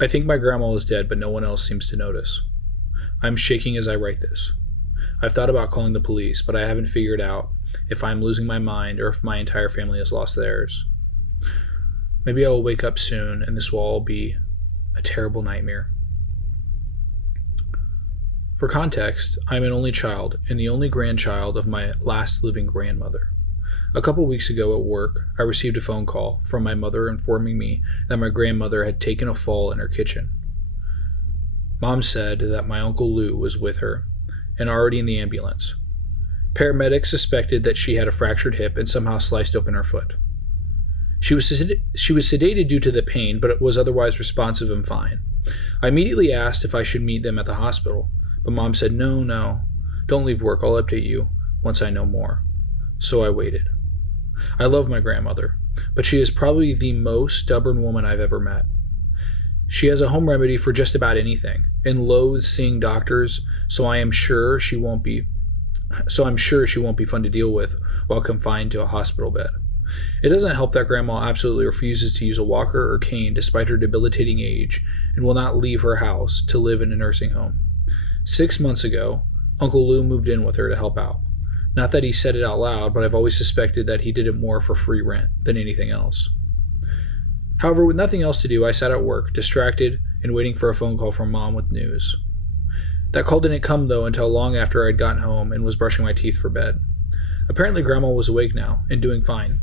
I think my grandma is dead, but no one else seems to notice. I'm shaking as I write this. I've thought about calling the police, but I haven't figured out if I'm losing my mind or if my entire family has lost theirs. Maybe I will wake up soon and this will all be a terrible nightmare. For context, I'm an only child and the only grandchild of my last living grandmother. A couple weeks ago at work, I received a phone call from my mother informing me that my grandmother had taken a fall in her kitchen. Mom said that my Uncle Lou was with her and already in the ambulance. Paramedics suspected that she had a fractured hip and somehow sliced open her foot. She was sedated due to the pain, but was otherwise responsive and fine. I immediately asked if I should meet them at the hospital, but Mom said, No, don't leave work, I'll update you once I know more. So I waited. I love my grandmother, but she is probably the most stubborn woman I've ever met. She has a home remedy for just about anything and loathes seeing doctors, so I'm sure she won't be fun to deal with while confined to a hospital bed. It doesn't help that Grandma absolutely refuses to use a walker or cane despite her debilitating age and will not leave her house to live in a nursing home. 6 months ago, Uncle Lou moved in with her to help out. Not that he said it out loud, but I've always suspected that he did it more for free rent than anything else. However, with nothing else to do, I sat at work, distracted and waiting for a phone call from Mom with news. That call didn't come, though, until long after I'd gotten home and was brushing my teeth for bed. Apparently, Grandma was awake now and doing fine.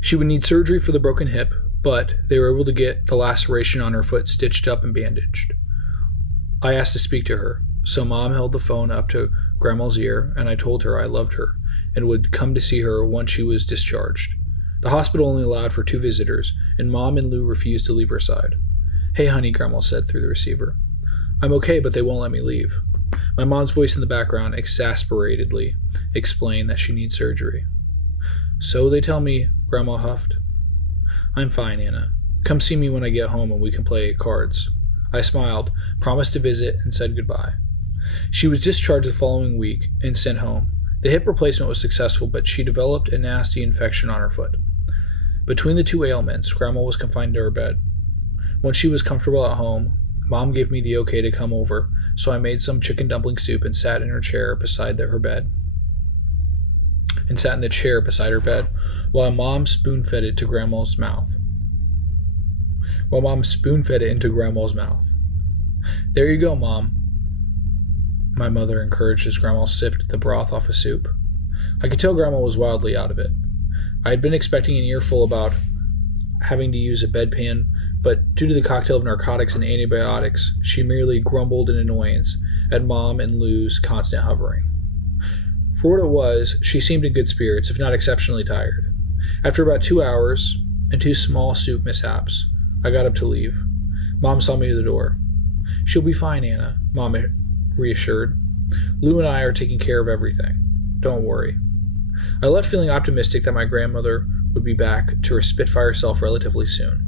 She would need surgery for the broken hip, but they were able to get the laceration on her foot stitched up and bandaged. I asked to speak to her, so Mom held the phone up to Grandma's ear, and I told her I loved her and would come to see her once she was discharged. The hospital only allowed for 2 visitors, and Mom and Lou refused to leave her side. Hey, honey, Grandma said through the receiver. I'm okay, but they won't let me leave. My mom's voice in the background exasperatedly explained that she needs surgery. So they tell me, Grandma huffed. I'm fine, Anna. Come see me when I get home and we can play cards. I smiled, promised to visit, and said goodbye. She was discharged the following week and sent home. The hip replacement was successful, but she developed a nasty infection on her foot. Between the 2 ailments, Grandma was confined to her bed. Once she was comfortable at home, Mom gave me the okay to come over, so I made some chicken dumpling soup and sat in the chair beside her bed, while Mom spoon-fed it into Grandma's mouth. There you go, Mom, my mother encouraged as Grandma sipped the broth off a soup. I could tell Grandma was wildly out of it. I had been expecting an earful about having to use a bedpan, but due to the cocktail of narcotics and antibiotics, she merely grumbled in annoyance at Mom and Lou's constant hovering. For what it was, she seemed in good spirits, if not exceptionally tired. After about 2 hours and 2 small soup mishaps, I got up to leave. Mom saw me to the door. She'll be fine, Anna, Mom reassured. Lou and I are taking care of everything. Don't worry. I left feeling optimistic that my grandmother would be back to her Spitfire self relatively soon.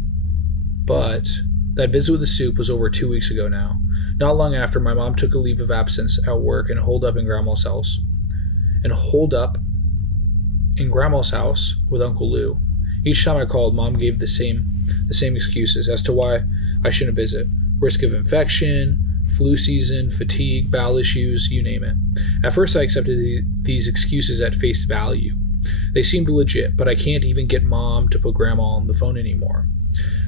But that visit with the soup was over 2 weeks ago now. Not long after, my mom took a leave of absence at work and holed up in Grandma's house. With Uncle Lou. Each time I called, Mom gave the same excuses as to why I shouldn't visit. Risk of infection, flu season, fatigue, bowel issues, you name it. At first, I accepted these excuses at face value. They seemed legit, but I can't even get Mom to put Grandma on the phone anymore.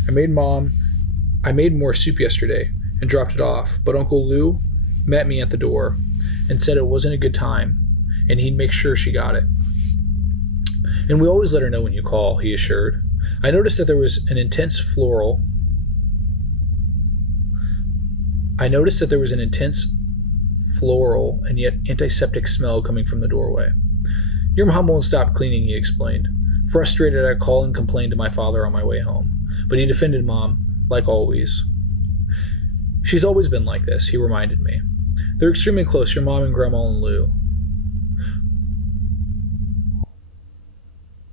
I made more soup yesterday and dropped it off, but Uncle Lou met me at the door and said it wasn't a good time and he'd make sure she got it. And we always let her know when you call, he assured. I noticed that there was an intense floral and yet antiseptic smell coming from the doorway. Your mom won't stop cleaning, he explained. Frustrated, I called and complained to my father on my way home, but he defended Mom, like always. She's always been like this, he reminded me. They're extremely close, your mom and Grandma and Lou.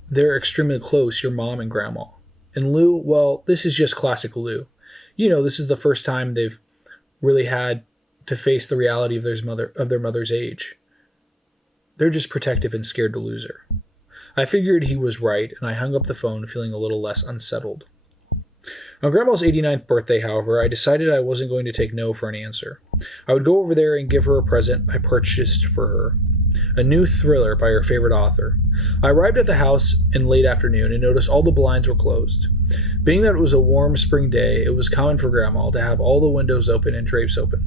They're extremely close, your mom and Grandma. And Lou, well, this is just classic Lou. You know, this is the first time they've really had to face the reality of their mother's age. They're just protective and scared to lose her. I figured he was right, and I hung up the phone feeling a little less unsettled. On Grandma's 89th birthday, however, I decided I wasn't going to take no for an answer. I would go over there and give her a present I purchased for her, a new thriller by her favorite author. I arrived at the house in late afternoon and noticed all the blinds were closed. Being that it was a warm spring day, it was common for Grandma to have all the windows open and drapes open,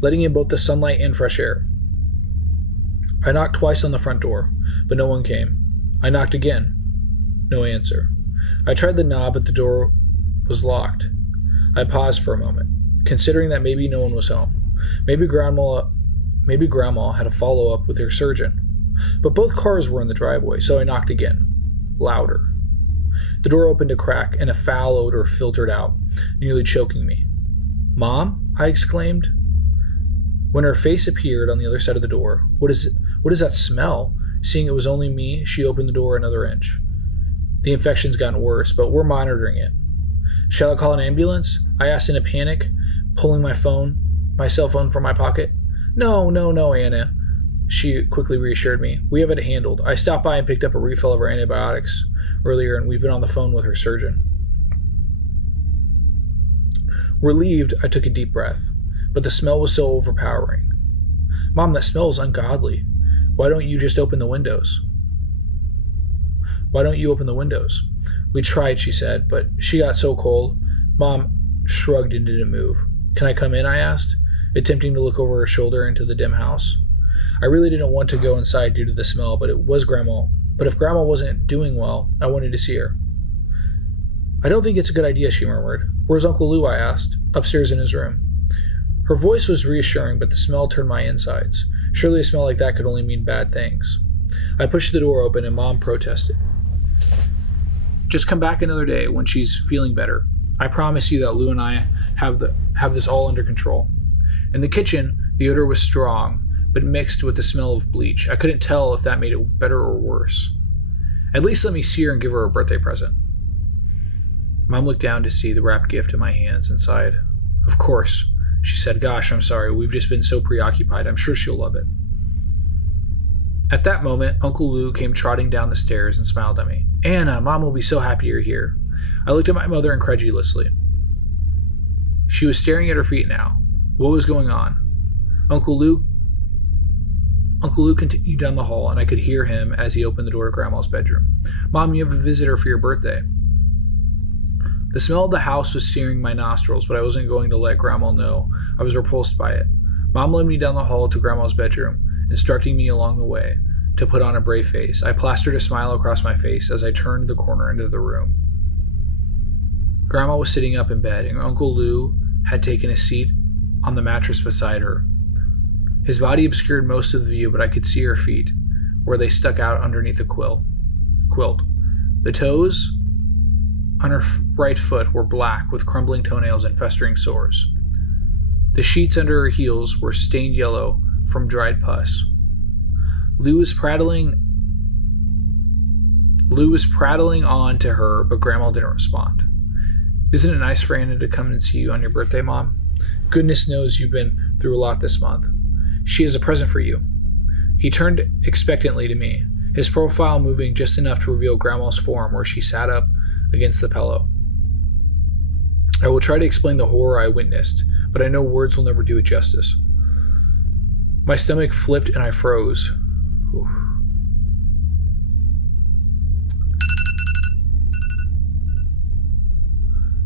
letting in both the sunlight and fresh air. I knocked twice on the front door, but no one came. I knocked again. No answer. I tried the knob, but the door was locked. I paused for a moment, considering that maybe no one was home. Maybe Grandma had a follow-up with her surgeon. But both cars were in the driveway, so I knocked again. Louder. The door opened a crack, and a foul odor filtered out, nearly choking me. "Mom?" I exclaimed. When her face appeared on the other side of the door, what is that smell? Seeing it was only me, she opened the door another inch. "The infection's gotten worse, but we're monitoring it." "Shall I call an ambulance?" I asked in a panic, pulling my cell phone from my pocket. No, Anna." She quickly reassured me. "We have it handled. I stopped by and picked up a refill of our antibiotics earlier, and we've been on the phone with her surgeon." Relieved, I took a deep breath, but the smell was so overpowering. "Mom, that smell is ungodly. Why don't you just open the windows?" "We tried," she said, "but she got so cold." Mom shrugged and didn't move. "Can I come in?" I asked, attempting to look over her shoulder into the dim house. I really didn't want to go inside due to the smell, but if Grandma wasn't doing well, I wanted to see her. "I don't think it's a good idea," she murmured. "Where's Uncle Lou?" I asked. "Upstairs in his room." Her voice was reassuring, but the smell turned my insides. Surely a smell like that could only mean bad things. I pushed the door open and Mom protested. "Just come back another day when she's feeling better. I promise you that Lou and I have this all under control." In the kitchen, the odor was strong, but mixed with the smell of bleach. I couldn't tell if that made it better or worse. "At least let me see her and give her a birthday present." Mom looked down to see the wrapped gift in my hands and sighed. "Of course," she said. "Gosh, I'm sorry. We've just been so preoccupied. I'm sure she'll love it." At that moment, Uncle Lou came trotting down the stairs and smiled at me. "Anna, Mom will be so happy you're here." I looked at my mother incredulously. She was staring at her feet now. What was going on? Uncle Lou continued down the hall, and I could hear him as he opened the door to Grandma's bedroom. "Mom, you have a visitor for your birthday." The smell of the house was searing my nostrils, but I wasn't going to let Grandma know I was repulsed by it. Mom led me down the hall to Grandma's bedroom, instructing me along the way to put on a brave face. I plastered a smile across my face as I turned the corner into the room. Grandma was sitting up in bed, and Uncle Lou had taken a seat on the mattress beside her. His body obscured most of the view, but I could see her feet, where they stuck out underneath the quilt. The toes on her right foot were black with crumbling toenails and festering sores. The sheets under her heels were stained yellow from dried pus. Lou was prattling on to her, but Grandma didn't respond. "Isn't it nice for Anna to come and see you on your birthday, Mom? Goodness knows you've been through a lot this month. She has a present for you." He turned expectantly to me, his profile moving just enough to reveal Grandma's form where she sat up against the pillow. I will try to explain the horror I witnessed, but I know words will never do it justice. My stomach flipped and I froze. Oof.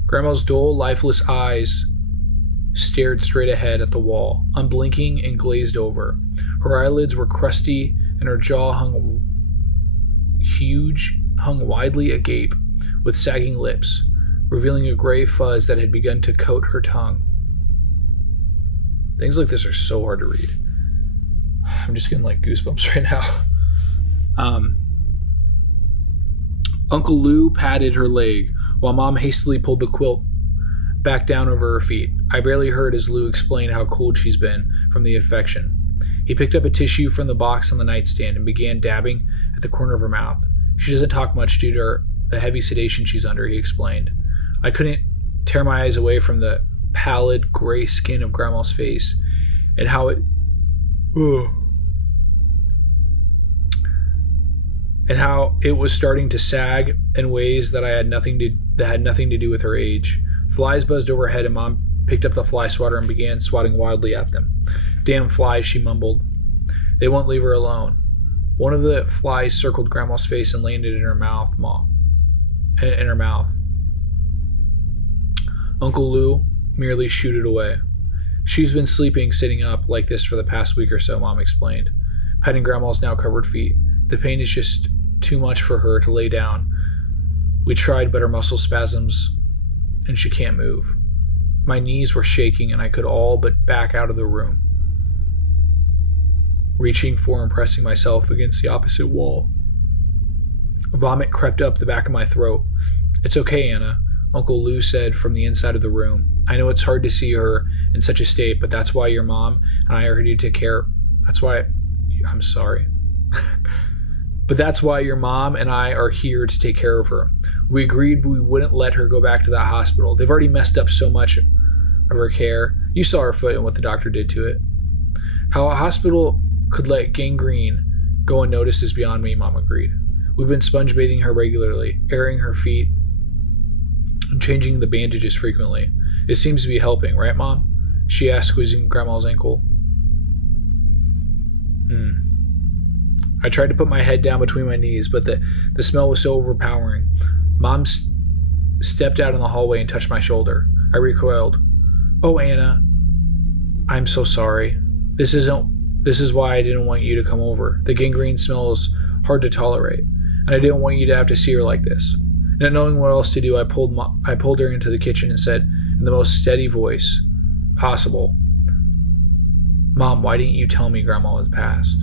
Grandma's dull, lifeless eyes stared straight ahead at the wall, unblinking and glazed over. Her eyelids were crusty and her jaw hung widely agape with sagging lips, revealing a gray fuzz that had begun to coat her tongue. Things like this are so hard to read. I'm just getting like goosebumps right now. Uncle Lou patted her leg while Mom hastily pulled the quilt back down over her feet. I barely heard as Lou explained how cold she's been from the infection. He picked up a tissue from the box on the nightstand and began dabbing at the corner of her mouth. "She doesn't talk much due to the heavy sedation she's under," he explained. I couldn't tear my eyes away from the pallid gray skin of Grandma's face and how it was starting to sag in ways that had nothing to do with her age. Flies buzzed overhead, and Mom picked up the fly swatter and began swatting wildly at them. Damn flies, she mumbled. They won't leave her alone. One of the flies circled Grandma's face and landed in her mouth. In her mouth. Uncle Lou merely shooed it away. She's been sleeping sitting up like this for the past week or so, Mom explained, petting Grandma's now covered feet. The pain is just too much for her to lay down. We tried, but her muscle spasms, and she can't move. My knees were shaking, and I could all but back out of the room, reaching for and pressing myself against the opposite wall. Vomit crept up the back of my throat. It's okay, Anna, Uncle Lou said from the inside of the room. I know it's hard to see her in such a state, but that's why your mom and I are here to take care. I'm sorry. But that's why your mom and I are here to take care of her. We agreed we wouldn't let her go back to that hospital. They've already messed up so much of her care. You saw her foot and what the doctor did to it. How a hospital could let gangrene go unnoticed is beyond me, Mom agreed. We've been sponge bathing her regularly, airing her feet, and changing the bandages frequently. It seems to be helping, right, Mom? She asked, squeezing Grandma's ankle. I tried to put my head down between my knees, but the smell was so overpowering. Mom stepped out in the hallway and touched my shoulder. I recoiled. Oh, Anna, I'm so sorry. This is why I didn't want you to come over. The gangrene smell is hard to tolerate, and I didn't want you to have to see her like this. Not knowing what else to do, I pulled her into the kitchen and said, in the most steady voice possible, Mom, why didn't you tell me Grandma was passed?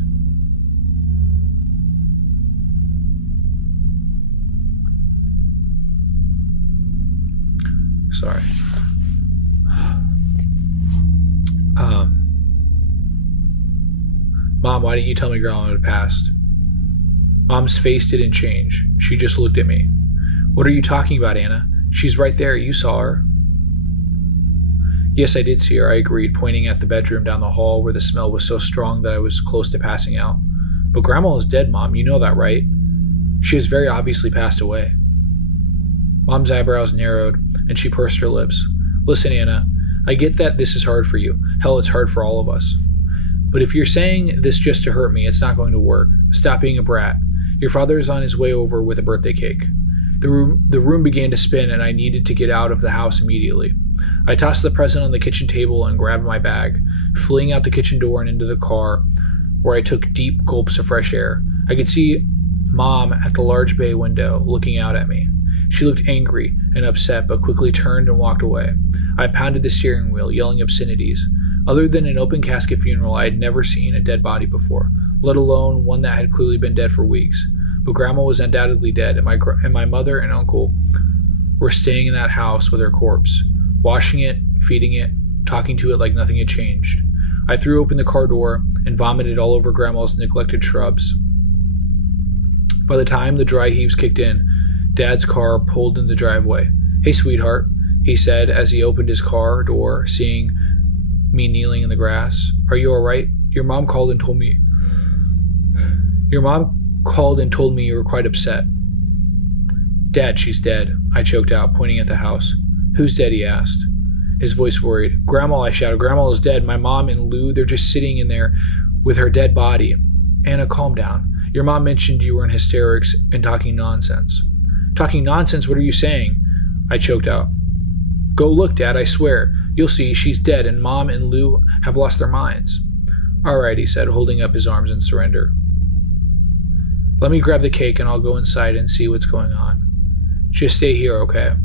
Sorry. Mom, why didn't you tell me Grandma had passed? Mom's face didn't change. She just looked at me. What are you talking about, Anna? She's right there. You saw her. Yes, I did see her, I agreed, pointing at the bedroom down the hall where the smell was so strong that I was close to passing out. But Grandma is dead, Mom. You know that, right? She has very obviously passed away. Mom's eyebrows narrowed, and she pursed her lips. Listen, Anna, I get that this is hard for you. Hell, it's hard for all of us. But if you're saying this just to hurt me, it's not going to work. Stop being a brat. Your father is on his way over with a birthday cake. The room began to spin, and I needed to get out of the house immediately. I tossed the present on the kitchen table and grabbed my bag, fleeing out the kitchen door and into the car, where I took deep gulps of fresh air. I could see Mom at the large bay window, looking out at me. She looked angry and upset, but quickly turned and walked away. I pounded the steering wheel, yelling obscenities. Other than an open casket funeral, I had never seen a dead body before, let alone one that had clearly been dead for weeks. But Grandma was undoubtedly dead, and my mother and uncle were staying in that house with her corpse, washing it, feeding it, talking to it like nothing had changed. I threw open the car door and vomited all over Grandma's neglected shrubs. By the time the dry heaves kicked in, Dad's car pulled in the driveway. Hey, sweetheart, he said as he opened his car door, seeing me kneeling in the grass. Are you all right? Your mom called and told me you were quite upset. Dad, she's dead, I choked out, pointing at the house. Who's dead, he asked. His voice worried. Grandma, I shouted. Grandma is dead. My mom and Lou, they're just sitting in there with her dead body. Anna, calm down. Your mom mentioned you were in hysterics and talking nonsense. Talking nonsense? What are you saying? I choked out. Go look, Dad, I swear. You'll see, she's dead, and Mom and Lou have lost their minds. All right, he said, holding up his arms in surrender. Let me grab the cake and I'll go inside and see what's going on. Just stay here, okay?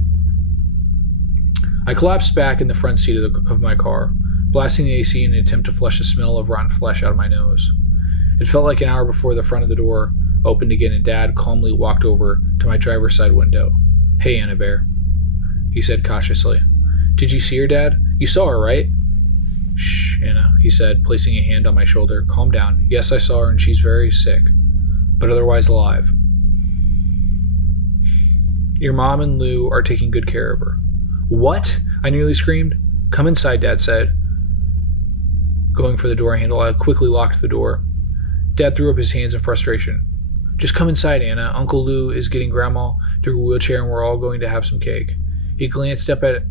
I collapsed back in the front seat of my car, blasting the AC in an attempt to flush the smell of rotten flesh out of my nose. It felt like an hour before the front of the door opened again and Dad calmly walked over to my driver's side window. Hey, Anna Bear, he said cautiously. Did you see her, Dad? You saw her, right? Shh, Anna, he said, placing a hand on my shoulder. Calm down. Yes, I saw her and she's very sick, but otherwise alive. Your mom and Lou are taking good care of her. What? I nearly screamed. Come inside, Dad said. Going for the door handle, I quickly locked the door. Dad threw up his hands in frustration. Just come inside, Anna. Uncle Lou is getting Grandma to her wheelchair and we're all going to have some cake. He glanced up at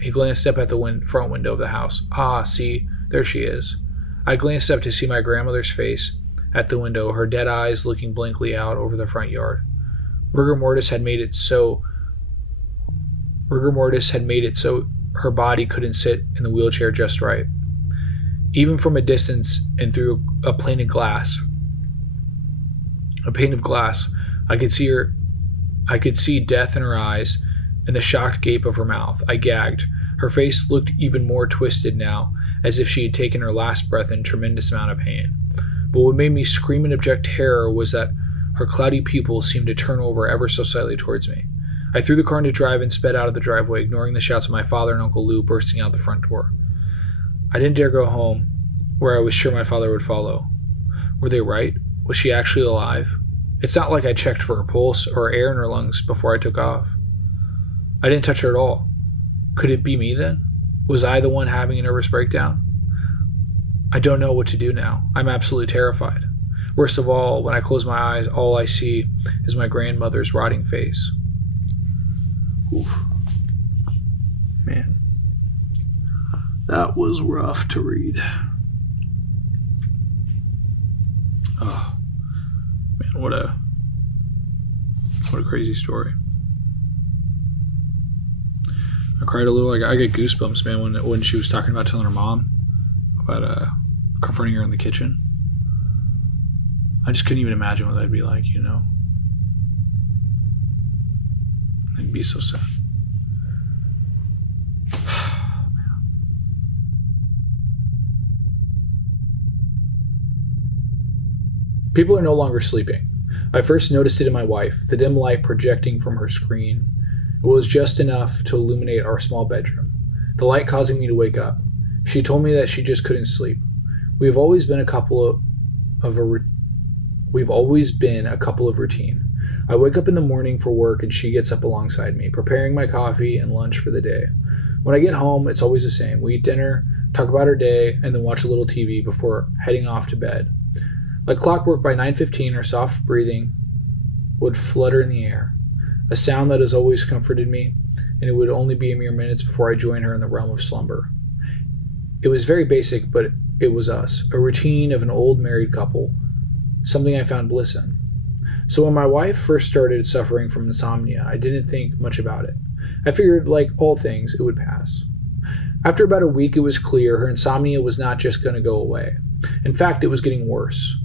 He glanced up at the front window of the house. Ah, see, there she is. I glanced up to see my grandmother's face at the window, her dead eyes looking blankly out over the front yard. Rigor mortis had made it so her body couldn't sit in the wheelchair just right. Even from a distance and through a pane of glass, I could see death in her eyes and the shocked gape of her mouth. I gagged. Her face looked even more twisted now, as if she had taken her last breath in a tremendous amount of pain. But what made me scream in abject terror was that her cloudy pupils seemed to turn over ever so slightly towards me. I threw the car into drive and sped out of the driveway, ignoring the shouts of my father and Uncle Lou bursting out the front door. I didn't dare go home, where I was sure my father would follow. Were they right? Was she actually alive? It's not like I checked for her pulse or air in her lungs before I took off. I didn't touch her at all. Could it be me then? Was I the one having a nervous breakdown? I don't know what to do now. I'm absolutely terrified. Worst of all, when I close my eyes, all I see is my grandmother's rotting face. Oof. Man. That was rough to read. Oh. Man, what a crazy story. I cried a little. I get goosebumps, man, when she was talking about telling her mom about confronting her in the kitchen. I just couldn't even imagine what that'd be like, you know? It'd be so sad. People are no longer sleeping. I first noticed it in my wife, the dim light projecting from her screen. It was just enough to illuminate our small bedroom, the light causing me to wake up. She told me that she just couldn't sleep. We've always been a couple of routine. I wake up in the morning for work and she gets up alongside me, preparing my coffee and lunch for the day. When I get home, it's always the same. We eat dinner, talk about our day, and then watch a little TV before heading off to bed. Like clockwork, by 9:15, her soft breathing would flutter in the air, a sound that has always comforted me, and it would only be a mere minutes before I join her in the realm of slumber. It was very basic, but it was us, a routine of an old married couple, something I found bliss in. So when my wife first started suffering from insomnia, I didn't think much about it. I figured, like all things, it would pass. After about a week, it was clear her insomnia was not just going to go away. In fact, it was getting worse.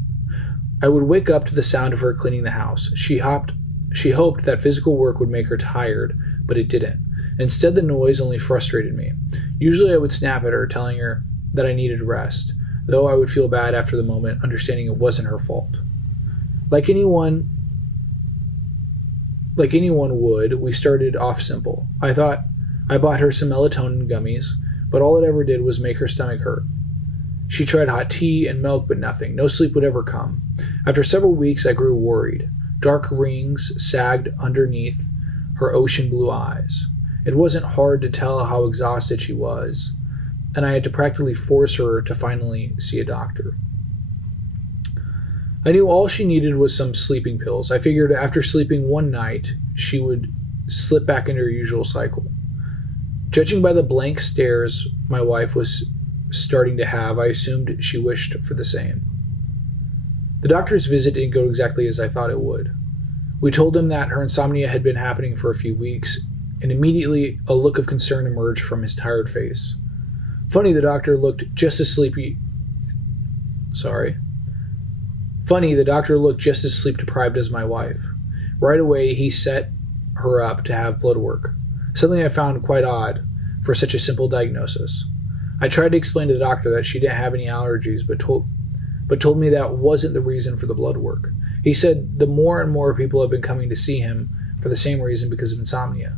I would wake up to the sound of her cleaning the house. She hoped that physical work would make her tired, but it didn't. Instead, the noise only frustrated me. Usually I would snap at her, telling her that I needed rest, though I would feel bad after the moment, understanding it wasn't her fault. Like anyone would, we started off simple. I bought her some melatonin gummies, but all it ever did was make her stomach hurt. She tried hot tea and milk, but nothing. No sleep would ever come. After several weeks, I grew worried. Dark rings sagged underneath her ocean blue eyes. It wasn't hard to tell how exhausted she was, and I had to practically force her to finally see a doctor. I knew all she needed was some sleeping pills. I figured after sleeping one night, she would slip back into her usual cycle. Judging by the blank stares my wife was starting to have, I assumed she wished for the same. The doctor's visit didn't go exactly as I thought it would. We told him that her insomnia had been happening for a few weeks, and immediately a look of concern emerged from his tired face. Funny, the doctor looked just as sleep deprived as my wife. Right away, he set her up to have blood work, something I found quite odd for such a simple diagnosis. I tried to explain to the doctor that she didn't have any allergies, but told me that wasn't the reason for the blood work. He said the more and more people have been coming to see him for the same reason, because of insomnia.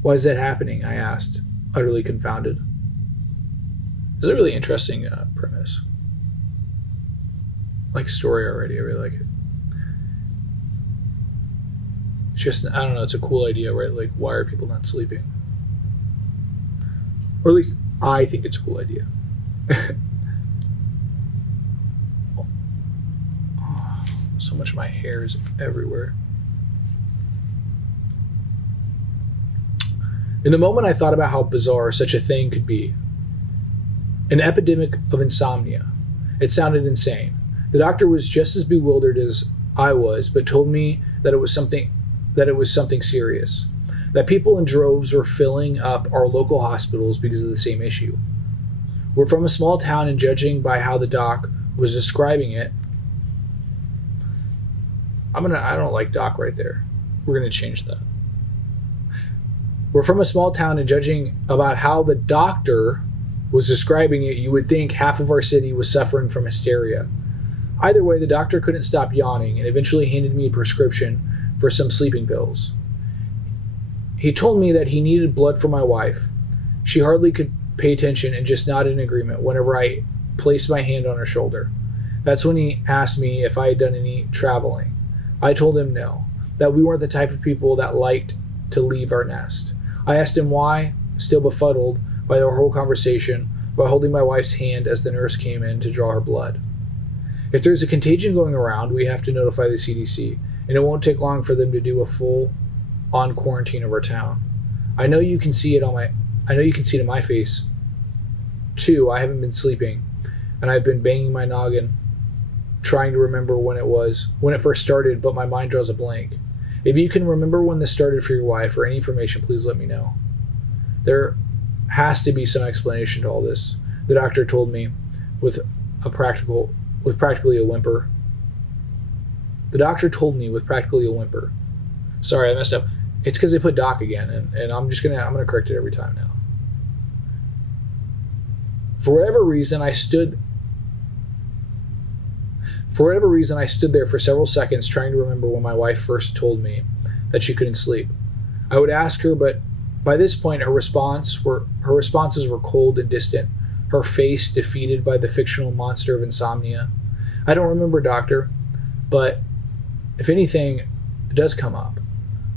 Why is that happening? I asked, utterly confounded. It's a really interesting premise. Like story already, I really like it. It's just, I don't know, it's a cool idea, right? Like, why are people not sleeping? Or at least I think it's a cool idea. So much of my hair is everywhere. In the moment, I thought about how bizarre such a thing could be. An epidemic of insomnia. It sounded insane. The doctor was just as bewildered as I was, but told me that it was something serious. That people in droves were filling up our local hospitals because of the same issue. We're from a small town, and judging by how the doc was describing it, I don't like doc right there. We're gonna change that. We're from a small town, and judging about how the doctor was describing it, you would think half of our city was suffering from hysteria. Either way, the doctor couldn't stop yawning and eventually handed me a prescription for some sleeping pills. He told me that he needed blood for my wife. She hardly could pay attention and just nodded in agreement whenever I placed my hand on her shoulder. That's when he asked me if I had done any traveling. I told him no, that we weren't the type of people that liked to leave our nest. I asked him why, still befuddled by the whole conversation, by holding my wife's hand as the nurse came in to draw her blood. If there's a contagion going around, we have to notify the CDC, and it won't take long for them to do a full-on quarantine of our town. I know you can see it in my face. Too, I haven't been sleeping, and I've been banging my noggin, trying to remember when it first started, but my mind draws a blank. If you can remember when this started for your wife or any information, please let me know. There has to be some explanation to all this, the doctor told me with practically a whimper. The doctor told me with practically a whimper. Sorry, I messed up. It's because they put doc again, and I'm gonna correct it every time now. For whatever reason, I stood there for several seconds trying to remember when my wife first told me that she couldn't sleep. I would ask her, but by this point her responses were cold and distant, her face defeated by the fictional monster of insomnia. I don't remember, doctor, but if anything does come up,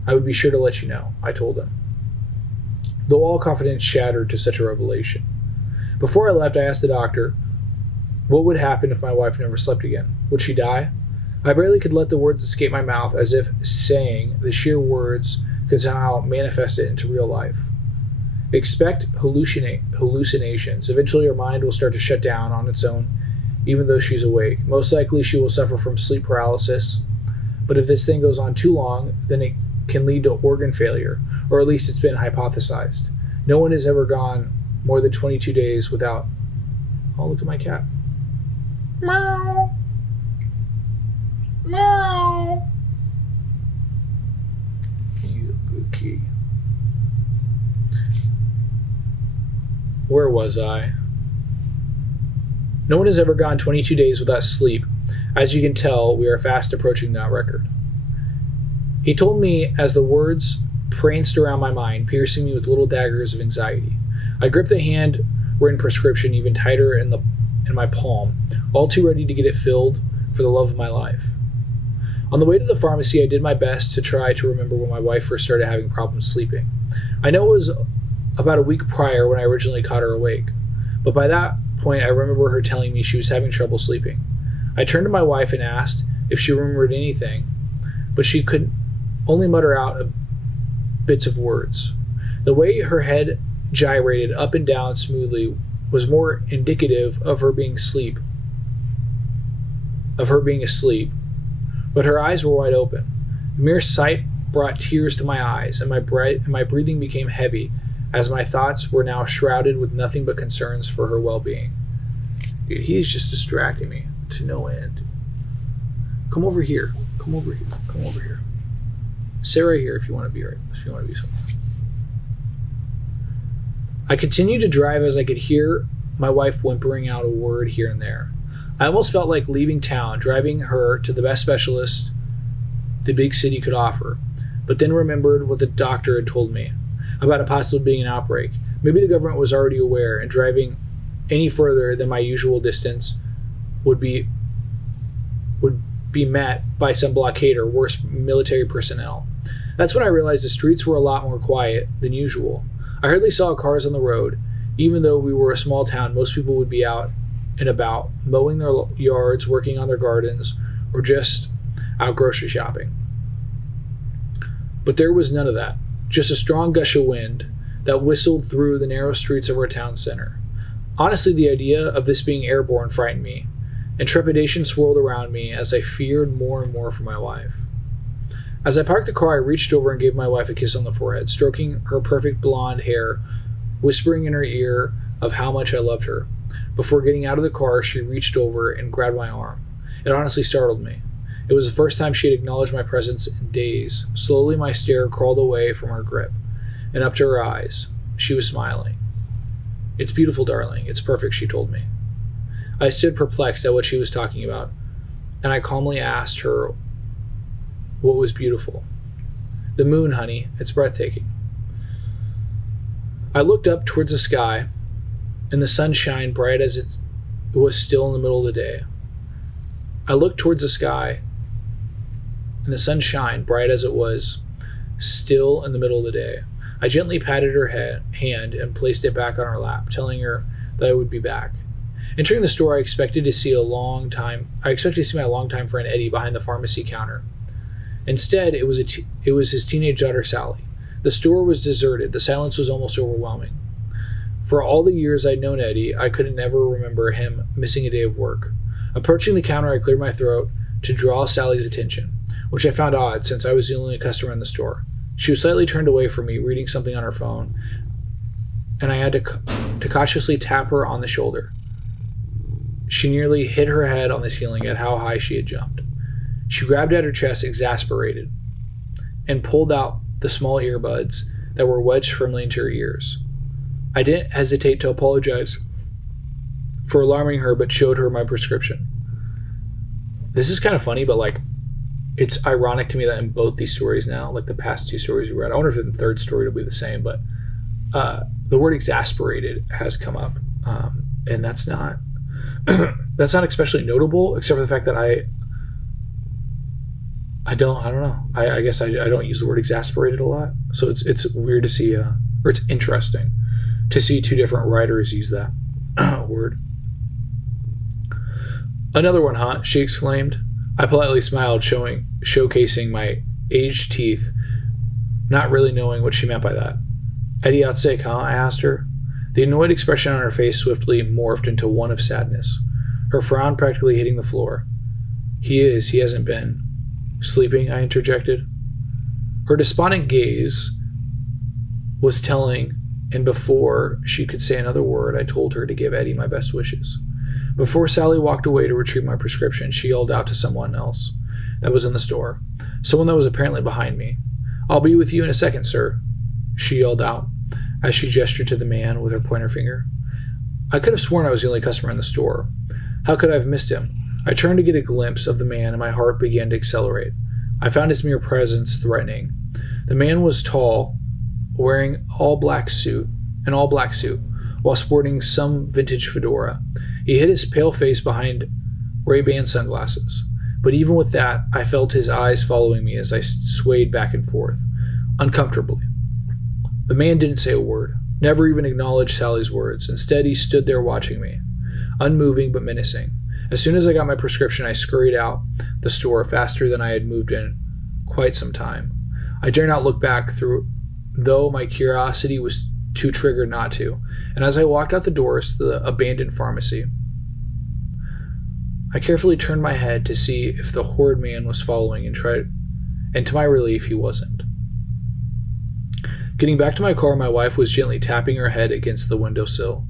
I would be sure to let you know, I told him. Though all confidence shattered to such a revelation. Before I left, I asked the doctor, what would happen if my wife never slept again? Would she die? I barely could let the words escape my mouth, as if saying the sheer words could somehow manifest it into real life. Expect hallucinations. Eventually her mind will start to shut down on its own, even though she's awake. Most likely she will suffer from sleep paralysis. But if this thing goes on too long, then it can lead to organ failure, or at least it's been hypothesized. No one has ever gone more than 22 days without... Oh, look at my cat. Meow. Meow. You good kitty. Where was I? No one has ever gone 22 days without sleep. As you can tell, we are fast approaching that record. He told me as the words pranced around my mind, piercing me with little daggers of anxiety. I gripped the hand-written prescription even tighter in my palm, all too ready to get it filled for the love of my life. On the way to the pharmacy, I did my best to try to remember when my wife first started having problems sleeping. I know it was about a week prior when I originally caught her awake, but by that point I remember her telling me she was having trouble sleeping. I turned to my wife and asked if she remembered anything, but she could only mutter out bits of words. The way her head gyrated up and down smoothly was more indicative of her being asleep, but her eyes were wide open. The mere sight brought tears to my eyes, and my breathing became heavy, as my thoughts were now shrouded with nothing but concerns for her well-being. Dude, he's just distracting me to no end. Come over here. Come over here. Come over here. Sit right here if you want to be right. If you want to be somewhere. I continued to drive as I could hear my wife whimpering out a word here and there. I almost felt like leaving town, driving her to the best specialist the big city could offer, but then remembered what the doctor had told me about it possibly being an outbreak. Maybe the government was already aware, and driving any further than my usual distance would be met by some blockade or worse, military personnel. That's when I realized the streets were a lot more quiet than usual. I hardly saw cars on the road. Even though we were a small town, most people would be out and about, mowing their yards, working on their gardens, or just out grocery shopping. But there was none of that. Just a strong gush of wind that whistled through the narrow streets of our town center. Honestly, the idea of this being airborne frightened me, and trepidation swirled around me as I feared more and more for my wife. As I parked the car, I reached over and gave my wife a kiss on the forehead, stroking her perfect blonde hair, whispering in her ear of how much I loved her. Before getting out of the car, she reached over and grabbed my arm. It honestly startled me. It was the first time she had acknowledged my presence in days. Slowly, my stare crawled away from her grip and up to her eyes. She was smiling. "It's beautiful, darling. It's perfect," she told me. I stood perplexed at what she was talking about, and I calmly asked her what was beautiful. "The moon, honey. It's breathtaking." I looked up towards the sky, and the sunshine bright as it was still in the middle of the day. I looked towards the sky, and the sunshine bright as it was still in the middle of the day. I gently patted her hand and placed it back on her lap, telling her that I would be back. Entering the store, I expected to see my longtime friend Eddie behind the pharmacy counter. Instead, it was his teenage daughter Sally. The store was deserted. The silence was almost overwhelming. For all the years I'd known Eddie, I could never remember him missing a day of work. Approaching the counter, I cleared my throat to draw Sally's attention, which I found odd since I was the only customer in the store. She was slightly turned away from me, reading something on her phone, and I had to cautiously tap her on the shoulder. She nearly hit her head on the ceiling at how high she had jumped. She grabbed at her chest, exasperated, and pulled out the small earbuds that were wedged firmly into her ears. I didn't hesitate to apologize for alarming her, but showed her my prescription. This is kind of funny, but it's ironic to me that in both these stories now, the past two stories we read, I wonder if the third story will be the same, but the word exasperated has come up, and that's not that's not especially notable, except for the fact that I don't know. I guess I don't use the word exasperated a lot, so it's weird to see, or it's interesting to see two different writers use that word. "Another one, huh?" she exclaimed. I politely smiled, showcasing my aged teeth, not really knowing what she meant by that. "Eddie out sick, huh?" I asked her. The annoyed expression on her face swiftly morphed into one of sadness, her frown practically hitting the floor. He hasn't been." "Sleeping?" I interjected. Her despondent gaze was telling, and before she could say another word, I told her to give Eddie my best wishes. Before Sally walked away to retrieve my prescription, she yelled out to someone else that was in the store, someone that was apparently behind me. "I'll be with you in a second, sir," she yelled out as she gestured to the man with her pointer finger. I could have sworn I was the only customer in the store. How could I have missed him? I turned to get a glimpse of the man, and my heart began to accelerate. I found his mere presence threatening. The man was tall, wearing an all black suit, while sporting some vintage fedora. He hid his pale face behind Ray-Ban sunglasses. But even with that, I felt his eyes following me as I swayed back and forth, uncomfortably. The man didn't say a word, never even acknowledged Sally's words. Instead, he stood there watching me, unmoving but menacing. As soon as I got my prescription, I scurried out the store faster than I had moved in quite some time. I dare not look back, though my curiosity was too triggered not to. And as I walked out the doors to the abandoned pharmacy, I carefully turned my head to see if the horrid man was following, and to my relief, he wasn't. Getting back to my car, my wife was gently tapping her head against the windowsill,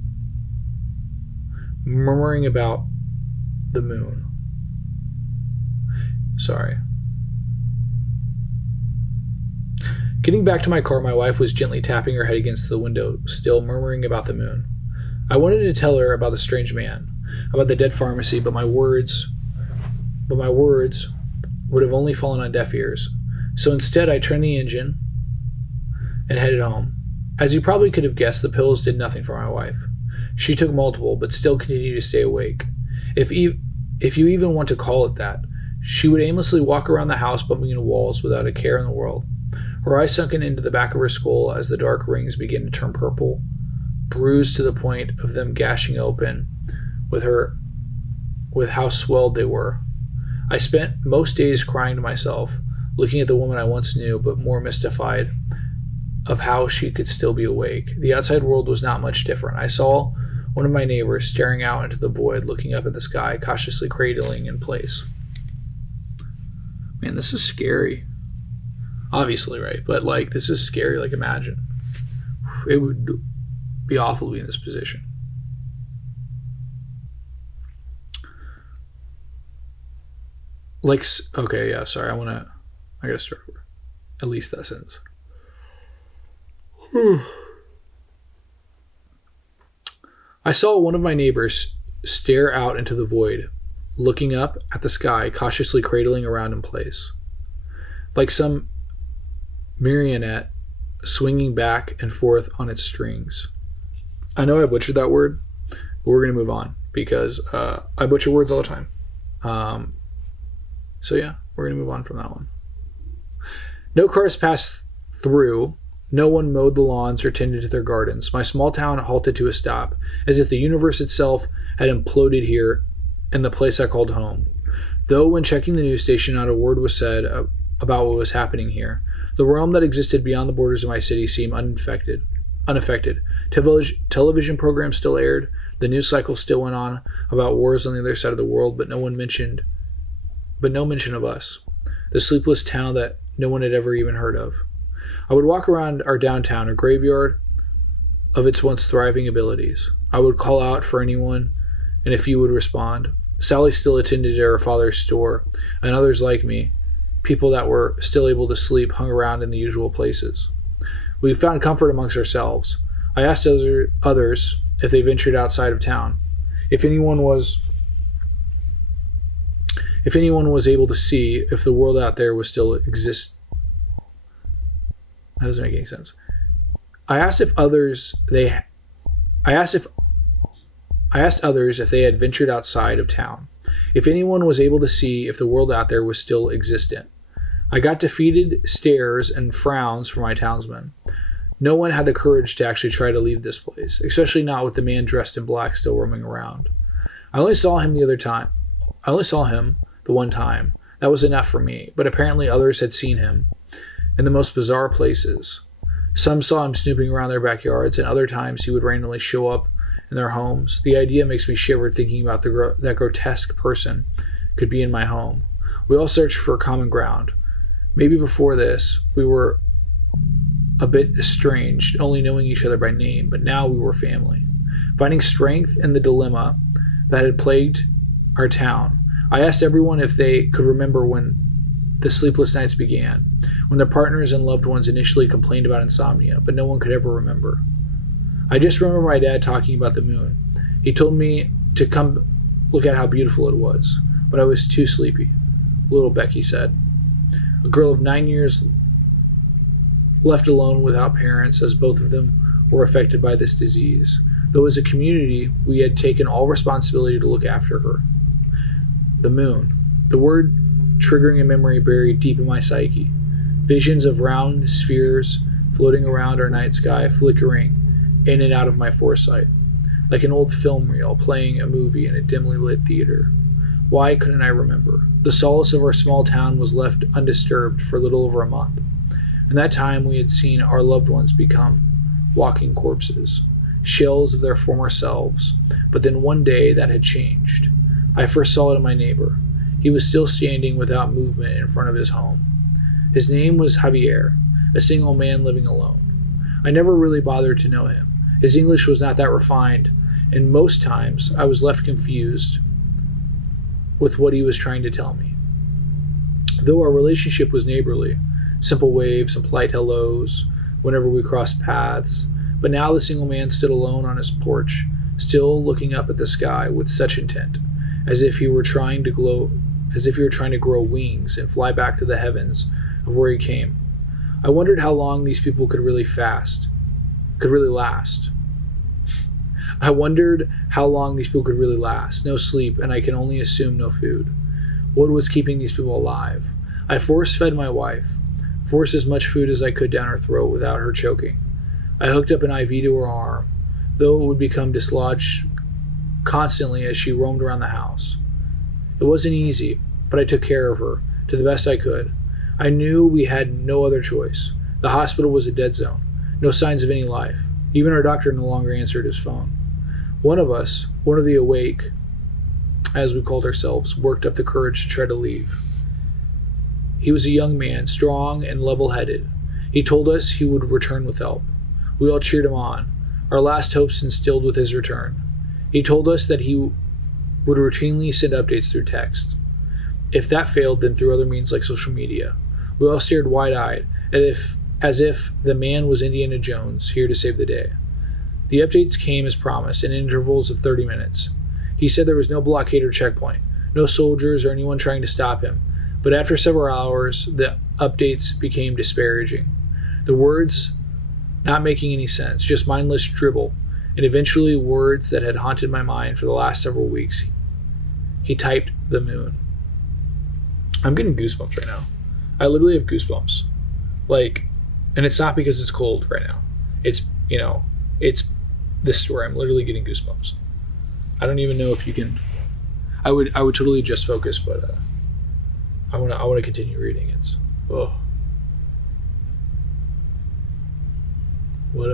murmuring about the moon. Getting back to my car, my wife was gently tapping her head against the window, still murmuring about the moon. I wanted to tell her about the strange man, about the dead pharmacy, but my words would have only fallen on deaf ears. So instead, I turned the engine and headed home. As you probably could have guessed, the pills did nothing for my wife. She took multiple, but still continued to stay awake. If you even want to call it that. She would aimlessly walk around the house, bumping into walls without a care in the world. Her eyes sunken into the back of her skull as the dark rings began to turn purple, bruised to the point of them gashing open with how swelled they were. I spent most days crying to myself, looking at the woman I once knew, but more mystified of how she could still be awake. The outside world was not much different. I saw one of my neighbors staring out into the void, looking up at the sky, cautiously cradling in place. Man, this is scary. Obviously, right? But, like, this is scary. Like, imagine. It would be awful to be in this position. Like, okay, yeah, sorry. I gotta start over. At least that sentence. I saw one of my neighbors stare out into the void, looking up at the sky, cautiously cradling around in place. Like some marionette swinging back and forth on its strings. I know I butchered that word, but we're going to move on because I butcher words all the time. So yeah, we're going to move on from that one. No cars passed through. No one mowed the lawns or tended to their gardens. My small town halted to a stop, as if the universe itself had imploded here in the place I called home. Though when checking the news station, not a word was said about what was happening here. The realm that existed beyond the borders of my city seemed unaffected. Television programs still aired. The news cycle still went on about wars on the other side of the world, but no mention of us. The sleepless town that no one had ever even heard of. I would walk around our downtown, a graveyard of its once thriving abilities. I would call out for anyone, and a few would respond. Sally still attended at her father's store, and others like me, people that were still able to sleep, hung around in the usual places. We found comfort amongst ourselves. I asked others if they ventured outside of town, if anyone was able to see if the world out there was still exist. That doesn't make any sense. I asked others if they had ventured outside of town, if anyone was able to see if the world out there was still existent. I got defeated stares and frowns from my townsmen. No one had the courage to actually try to leave this place, especially not with the man dressed in black still roaming around. I only saw him the one time. That was enough for me, but apparently others had seen him in the most bizarre places. Some saw him snooping around their backyards, and other times he would randomly show up in their homes. The idea makes me shiver thinking about that grotesque person could be in my home. We all searched for common ground. Maybe before this, we were a bit estranged, only knowing each other by name, but now we were family. Finding strength in the dilemma that had plagued our town, I asked everyone if they could remember when the sleepless nights began, when their partners and loved ones initially complained about insomnia, but no one could ever remember. I just remember my dad talking about the moon. He told me to come look at how beautiful it was, but I was too sleepy. Little Becky said. A girl of 9 years left alone without parents, as both of them were affected by this disease. Though as a community, we had taken all responsibility to look after her. The moon. The word triggering a memory buried deep in my psyche. Visions of round spheres floating around our night sky, flickering in and out of my foresight, like an old film reel playing a movie in a dimly lit theater. Why couldn't I remember? The solace of our small town was left undisturbed for a little over a month. In that time, we had seen our loved ones become walking corpses, shells of their former selves. But then one day that had changed. I first saw it in my neighbor. He was still standing without movement in front of his home. His name was Javier, a single man living alone. I never really bothered to know him. His English was not that refined, and most times I was left confused with what he was trying to tell me. Though our relationship was neighborly, simple waves and polite hellos whenever we crossed paths, but now the single man stood alone on his porch, still looking up at the sky with such intent, as if he were trying to grow wings and fly back to the heavens of where he came. I wondered how long these people could really last. I wondered how long these people could really last. No sleep, and I can only assume no food. What was keeping these people alive? I force-fed my wife, forced as much food as I could down her throat without her choking. I hooked up an IV to her arm, though it would become dislodged constantly as she roamed around the house. It wasn't easy, but I took care of her to the best I could. I knew we had no other choice. The hospital was a dead zone. No signs of any life. Even our doctor no longer answered his phone. One of us, one of the awake, as we called ourselves, worked up the courage to try to leave. He was a young man, strong and level-headed. He told us he would return with help. We all cheered him on, our last hopes instilled with his return. He told us that he would routinely send updates through text. If that failed, then through other means like social media. We all stared wide-eyed, as if the man was Indiana Jones, here to save the day. The updates came as promised, in intervals of 30 minutes. He said there was no blockade or checkpoint, no soldiers or anyone trying to stop him, but after several hours, the updates became disparaging. The words not making any sense, just mindless dribble, and eventually words that had haunted my mind for the last several weeks. He typed the moon. I'm getting goosebumps right now. I literally have goosebumps. And it's not because it's cold right now. It's this story. I'm literally getting goosebumps. I don't even know if you can. I would totally just focus, but I want to continue reading. It's what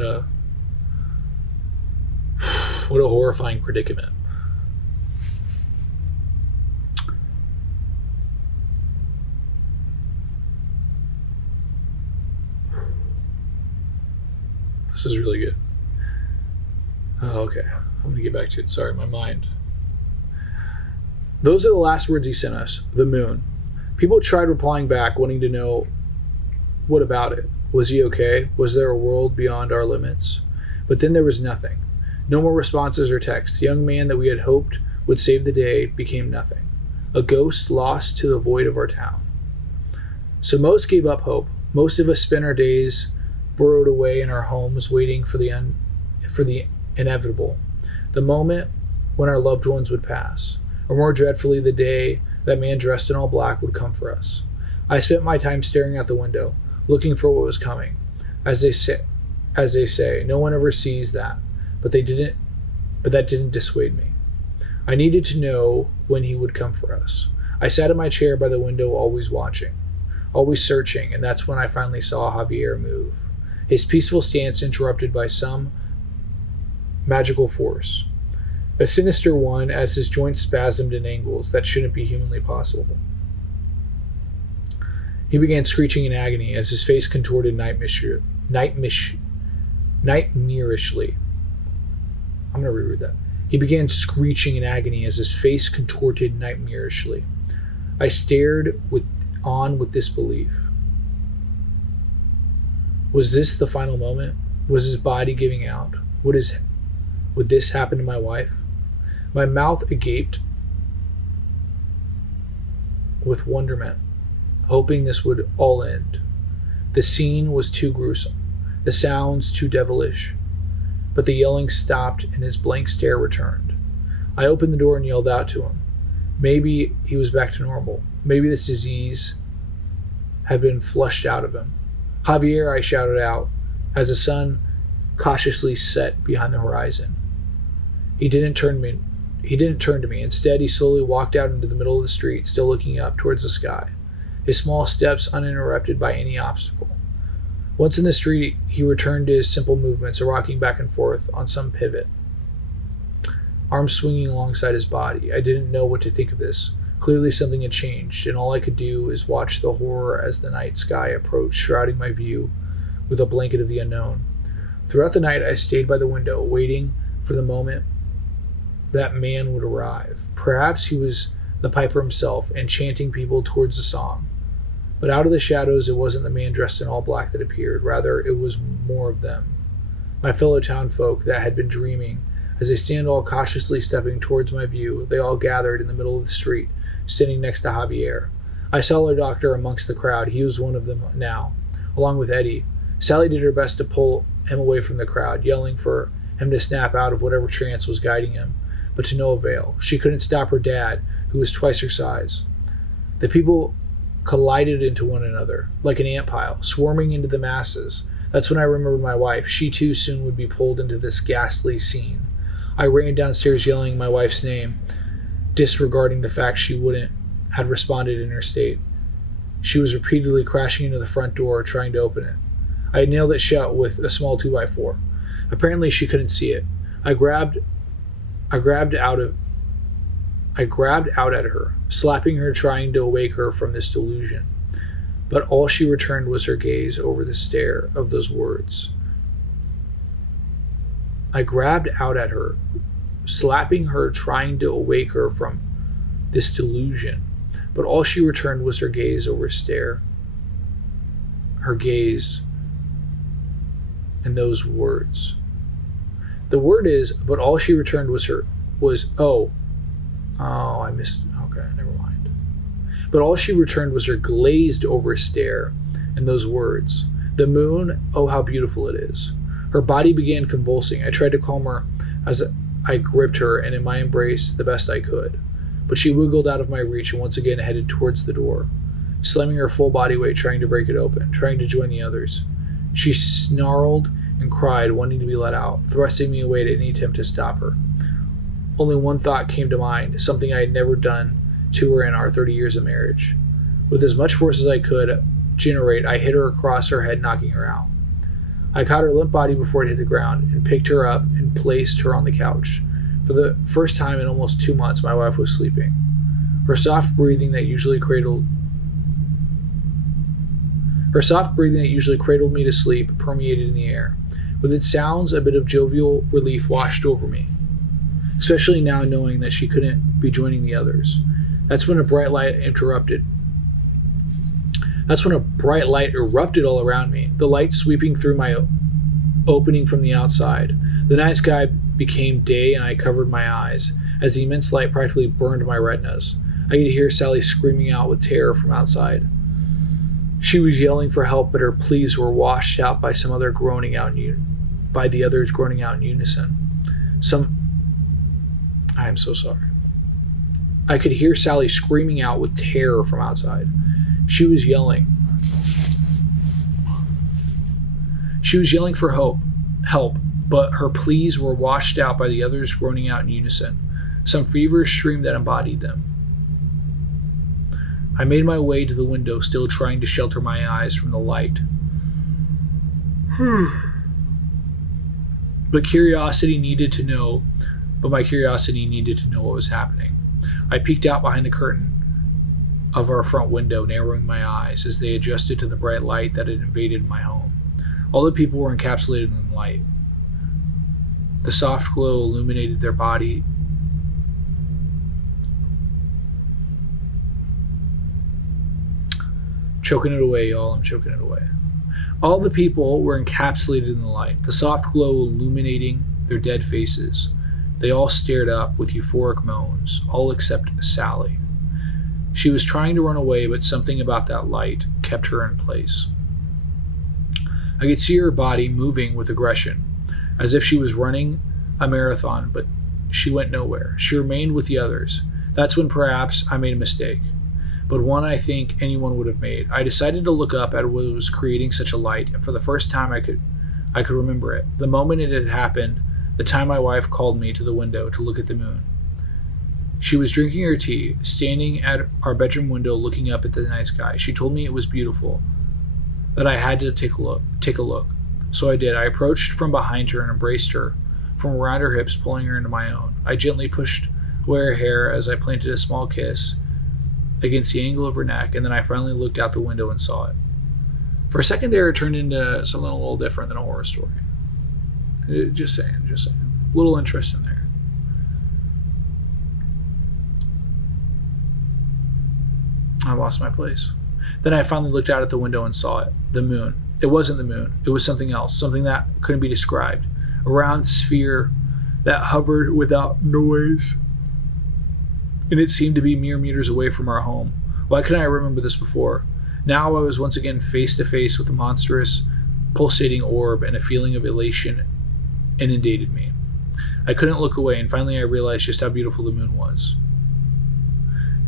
a horrifying predicament. This is really good. Oh, okay. I'm going to get back to it. Sorry, my mind. Those are the last words he sent us. The moon. People tried replying back, wanting to know, what about it? Was he okay? Was there a world beyond our limits? But then there was nothing. No more responses or texts. The young man that we had hoped would save the day became nothing. A ghost lost to the void of our town. So most gave up hope. Most of us spent our days burrowed away in our homes, waiting for the inevitable, the moment when our loved ones would pass, or more dreadfully, the day that man dressed in all black would come for us. I spent my time staring out the window, looking for what was coming. As they say, no one ever sees that, but that didn't dissuade me. I needed to know when he would come for us. I sat in my chair by the window, always watching, always searching, and that's when I finally saw Javier move. His peaceful stance interrupted by some magical force. A sinister one, as his joints spasmed in angles that shouldn't be humanly possible. He began screeching in agony as his face contorted nightmarishly. I'm going to reread that. He began screeching in agony as his face contorted nightmarishly. I stared with disbelief. Was this the final moment? Was his body giving out? Would this happen to my wife? My mouth agape with wonderment, hoping this would all end. The scene was too gruesome, the sounds too devilish, but the yelling stopped and his blank stare returned. I opened the door and yelled out to him. Maybe he was back to normal. Maybe this disease had been flushed out of him. Javier, I shouted out, as the sun cautiously set behind the horizon. He didn't turn to me. Instead, he slowly walked out into the middle of the street, still looking up towards the sky, his small steps uninterrupted by any obstacle. Once in the street, he returned to his simple movements, rocking back and forth on some pivot, arms swinging alongside his body. I didn't know what to think of this. Clearly something had changed, and all I could do is watch the horror as the night sky approached, shrouding my view with a blanket of the unknown. Throughout the night, I stayed by the window, waiting for the moment that man would arrive. Perhaps he was the piper himself, enchanting people towards the song. But out of the shadows, it wasn't the man dressed in all black that appeared. Rather, it was more of them, my fellow townfolk that had been dreaming. As they stand all cautiously stepping towards my view, they all gathered in the middle of the street, sitting next to Javier. I saw our doctor amongst the crowd. He was one of them now, along with Eddie. Sally did her best to pull him away from the crowd, yelling for him to snap out of whatever trance was guiding him, but to no avail. She couldn't stop her dad, who was twice her size. The people collided into one another, like an ant pile, swarming into the masses. That's when I remembered my wife. She too soon would be pulled into this ghastly scene. I ran downstairs yelling my wife's name, disregarding the fact she had responded in her state. She was repeatedly crashing into the front door, trying to open it. I had nailed it shut with a small 2x4. Apparently she couldn't see it. I grabbed out at her, slapping her, trying to awake her from this delusion. But all she returned was her gaze over the stare of those words. I grabbed out at her, slapping her, trying to awake her from this delusion. But all she returned was her gaze over stare. Her gaze and those words. The word is, but all she returned was I missed. Okay, never mind. But all she returned was her glazed over stare and those words. The moon, oh, how beautiful it is. Her body began convulsing. I tried to calm her as I gripped her and in my embrace the best I could. But she wiggled out of my reach and once again headed towards the door, slamming her full body weight trying to break it open, trying to join the others. She snarled and cried, wanting to be let out, thrusting me away at any attempt to stop her. Only one thought came to mind, something I had never done to her in our 30 years of marriage. With as much force as I could generate, I hit her across her head, knocking her out. I caught her limp body before it hit the ground and picked her up and placed her on the couch. For the first time in almost 2 months, my wife was sleeping. Her soft breathing that usually cradled me to sleep permeated in the air. With its sounds, a bit of jovial relief washed over me, especially now knowing that she couldn't be joining the others. That's when a bright light erupted all around me, the light sweeping through my opening from the outside. The night sky became day and I covered my eyes as the immense light practically burned my retinas. I could hear Sally screaming out with terror from outside. She was yelling for help, but her pleas were washed out by the others groaning out in unison. I am so sorry. I could hear Sally screaming out with terror from outside. She was yelling. She was yelling for help, but her pleas were washed out by the others groaning out in unison, some feverish scream that embodied them. I made my way to the window, still trying to shelter my eyes from the light. But my curiosity needed to know what was happening. I peeked out behind the curtain of our front window, narrowing my eyes as they adjusted to the bright light that had invaded my home. All the people were encapsulated in the light. The soft glow illuminated their body. Choking it away, y'all. I'm choking it away. All the people were encapsulated in the light, the soft glow illuminating their dead faces. They all stared up with euphoric moans, all except Sally. She was trying to run away, but something about that light kept her in place. I could see her body moving with aggression, as if she was running a marathon, but she went nowhere. She remained with the others. That's when perhaps I made a mistake, but one I think anyone would have made. I decided to look up at what was creating such a light, and for the first time I could remember it. The moment it had happened, the time my wife called me to the window to look at the moon. She was drinking her tea, standing at our bedroom window looking up at the night sky. She told me it was beautiful, that I had to take a look. So I did. I approached from behind her and embraced her from around her hips, pulling her into my own. I gently pushed away her hair as I planted a small kiss against the angle of her neck, and then I finally looked out the window and saw it. For a second there, it turned into something a little different than a horror story. Just saying. A little interest in there. I lost my place. Then I finally looked out at the window and saw it. The moon. It wasn't the moon. It was something else, something that couldn't be described. A round sphere that hovered without noise. And it seemed to be mere meters away from our home. Why couldn't I remember this before? Now I was once again face to face with a monstrous, pulsating orb, and a feeling of elation inundated me. I couldn't look away, and finally I realized just how beautiful the moon was.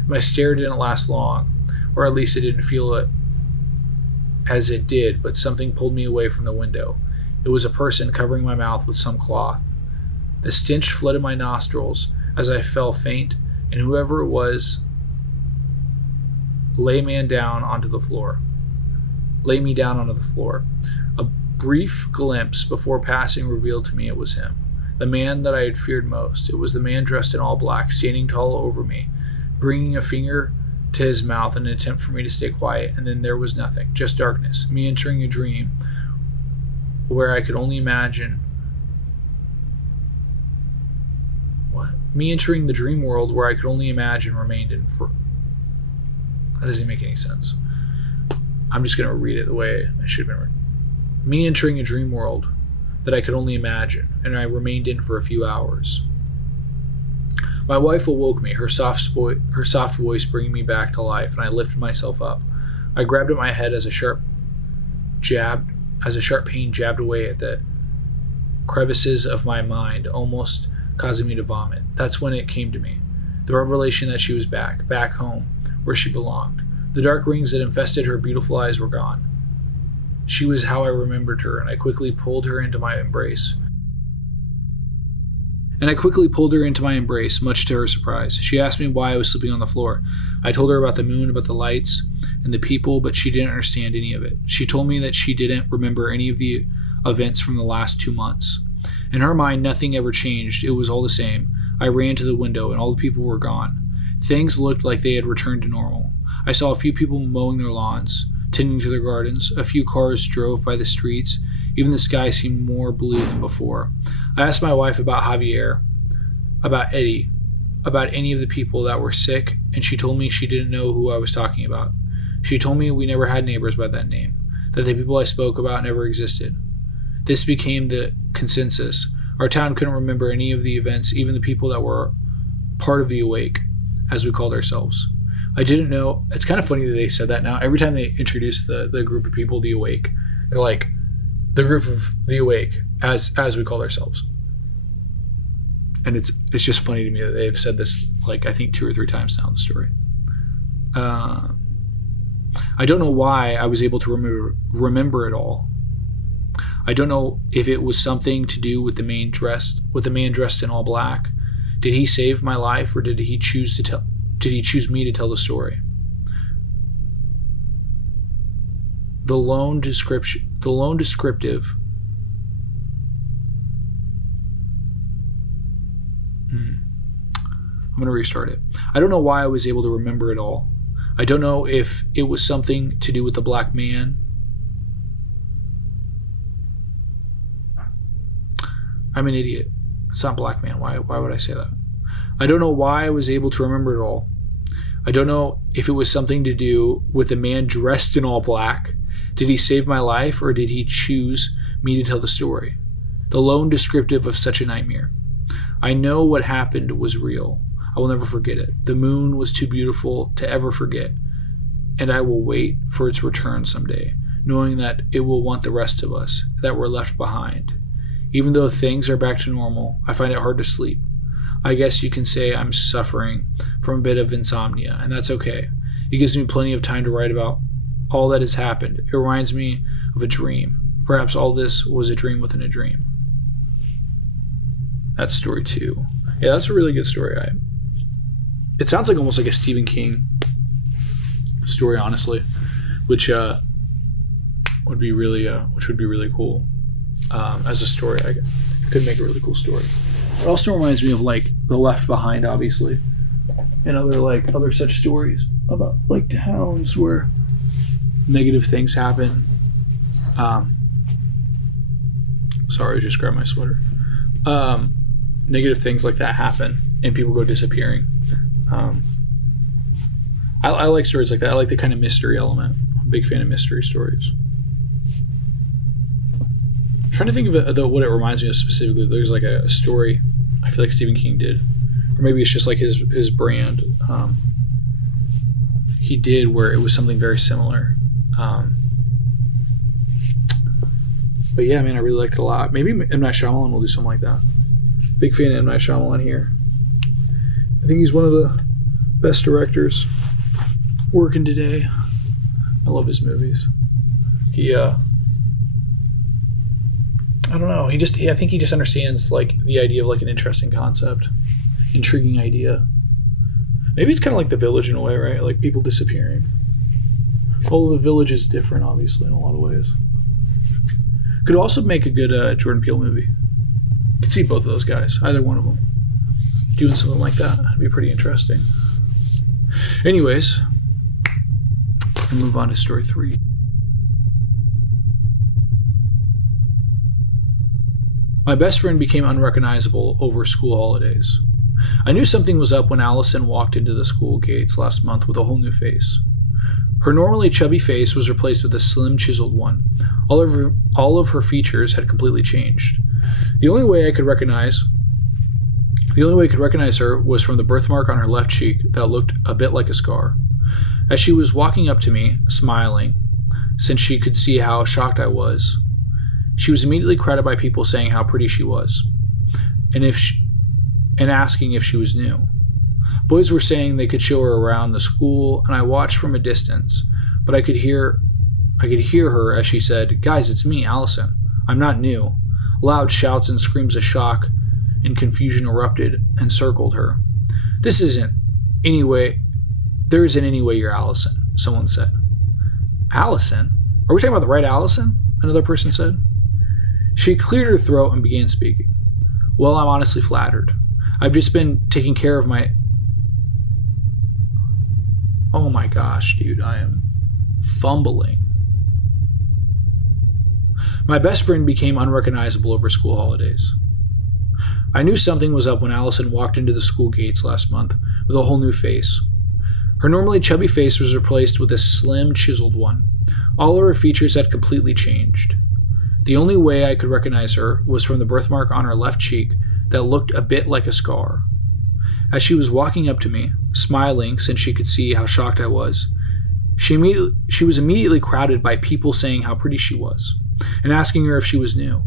My stare didn't last long, or at least it didn't feel it as it did, but something pulled me away from the window. It was a person covering my mouth with some cloth. The stench flooded my nostrils as I fell faint, and whoever it was lay me down onto the floor. A brief glimpse before passing revealed to me it was him, the man that I had feared most. It was the man dressed in all black, standing tall over me, bringing a finger to his mouth in an attempt for me to stay quiet, and then there was nothing, just darkness, me entering a dream where I could only imagine. What? Me entering the dream world where I could only imagine remained in. That doesn't make any sense. I'm just going to read it the way it should have been written. Me entering a dream world that I could only imagine, and I remained in for a few hours. My wife awoke me, her soft voice bringing me back to life, and I lifted myself up. I grabbed at my head as a sharp pain jabbed away at the crevices of my mind, almost causing me to vomit. That's when it came to me. The revelation that she was back home, where she belonged. The dark rings that infested her beautiful eyes were gone. She was how I remembered her, and I quickly pulled her into my embrace. Much to her surprise. She asked me why I was sleeping on the floor. I told her about the moon, about the lights, and the people, but she didn't understand any of it. She told me that she didn't remember any of the events from the last 2 months. In her mind, nothing ever changed. It was all the same. I ran to the window, and all the people were gone. Things looked like they had returned to normal. I saw a few people mowing their lawns, tending to their gardens. A few cars drove by the streets. Even the sky seemed more blue than before. I asked my wife about Javier, about Eddie, about any of the people that were sick, and she told me she didn't know who I was talking about. She told me we never had neighbors by that name, that the people I spoke about never existed. This became the consensus. Our town couldn't remember any of the events, even the people that were part of the Awake, as we called ourselves. I didn't know. It's kind of funny that they said that now. Every time they introduce the group of people, the Awake, they're like, the group of the Awake, as we call ourselves. And it's just funny to me that they've said this, like, I think 2 or 3 times now in the story. I don't know why I was able to remember it all. I don't know if it was something to do with the man dressed in all black. Did he save my life, or did he choose me to tell the story? The lone descriptive. I'm going to restart it. I don't know why I was able to remember it all. I don't know if it was something to do with the black man. I'm an idiot. It's not black man. Why would I say that? I don't know why I was able to remember it all. I don't know if it was something to do with the man dressed in all black. Did he save my life, or did he choose me to tell the story? The lone descriptive of such a nightmare. I know what happened was real. I will never forget it. The moon was too beautiful to ever forget, and I will wait for its return someday, knowing that it will want the rest of us that were left behind. Even though things are back to normal, I find it hard to sleep. I guess you can say I'm suffering from a bit of insomnia, and that's okay. It gives me plenty of time to write about all that has happened. It reminds me of a dream. Perhaps all this was a dream within a dream. That's story 2. Yeah, that's a really good story. It sounds like almost like a Stephen King story, honestly, which would be really cool as a story. I could make a really cool story. It also reminds me of like The Left Behind, obviously, and other such stories about like towns where negative things happen. Sorry, I just grabbed my sweater. Negative things like that happen, and people go disappearing. I like stories like that. I like the kind of mystery element. I'm a big fan of mystery stories. I'm trying to think of what it reminds me of specifically. There's like a story I feel like Stephen King did, or maybe it's just like his brand. He did where it was something very similar. But yeah, man, I really liked it a lot. Maybe M. Night Shyamalan will do something like that. Big fan of M. Night Shyamalan here. I think he's one of the best directors working today. I love his movies. I don't know. I think he just understands like the idea of like an interesting concept, intriguing idea. Maybe it's kind of like The Village in a way, right? Like people disappearing. Although The Village is different, obviously, in a lot of ways. Could also make a good Jordan Peele movie. You could see both of those guys, either one of them, doing something like that. It'd be pretty interesting. Anyways, we'll move on to story 3. My best friend became unrecognizable over school holidays. I knew something was up when Allison walked into the school gates last month with a whole new face. Her normally chubby face was replaced with a slim, chiseled one. All of her features had completely changed. The only way I could recognize her was from the birthmark on her left cheek that looked a bit like a scar. As she was walking up to me, smiling, since she could see how shocked I was, she was immediately crowded by people saying how pretty she was, and asking if she was new. Boys were saying they could show her around the school, and I watched from a distance, but I could hear her as she said, "Guys, it's me, Allison. I'm not new." Loud shouts and screams of shock and confusion erupted and circled her. There isn't any way you're Allison," someone said. "Allison? Are we talking about the right Allison?" another person said. She cleared her throat and began speaking. "Well, I'm honestly flattered. I've just been taking care of my..." Oh my gosh, dude, I am fumbling. My best friend became unrecognizable over school holidays. I knew something was up when Allison walked into the school gates last month with a whole new face. Her normally chubby face was replaced with a slim, chiseled one. All of her features had completely changed. The only way I could recognize her was from the birthmark on her left cheek that looked a bit like a scar. As she was walking up to me, smiling since she could see how shocked I was, she was immediately crowded by people saying how pretty she was, and asking her if she was new.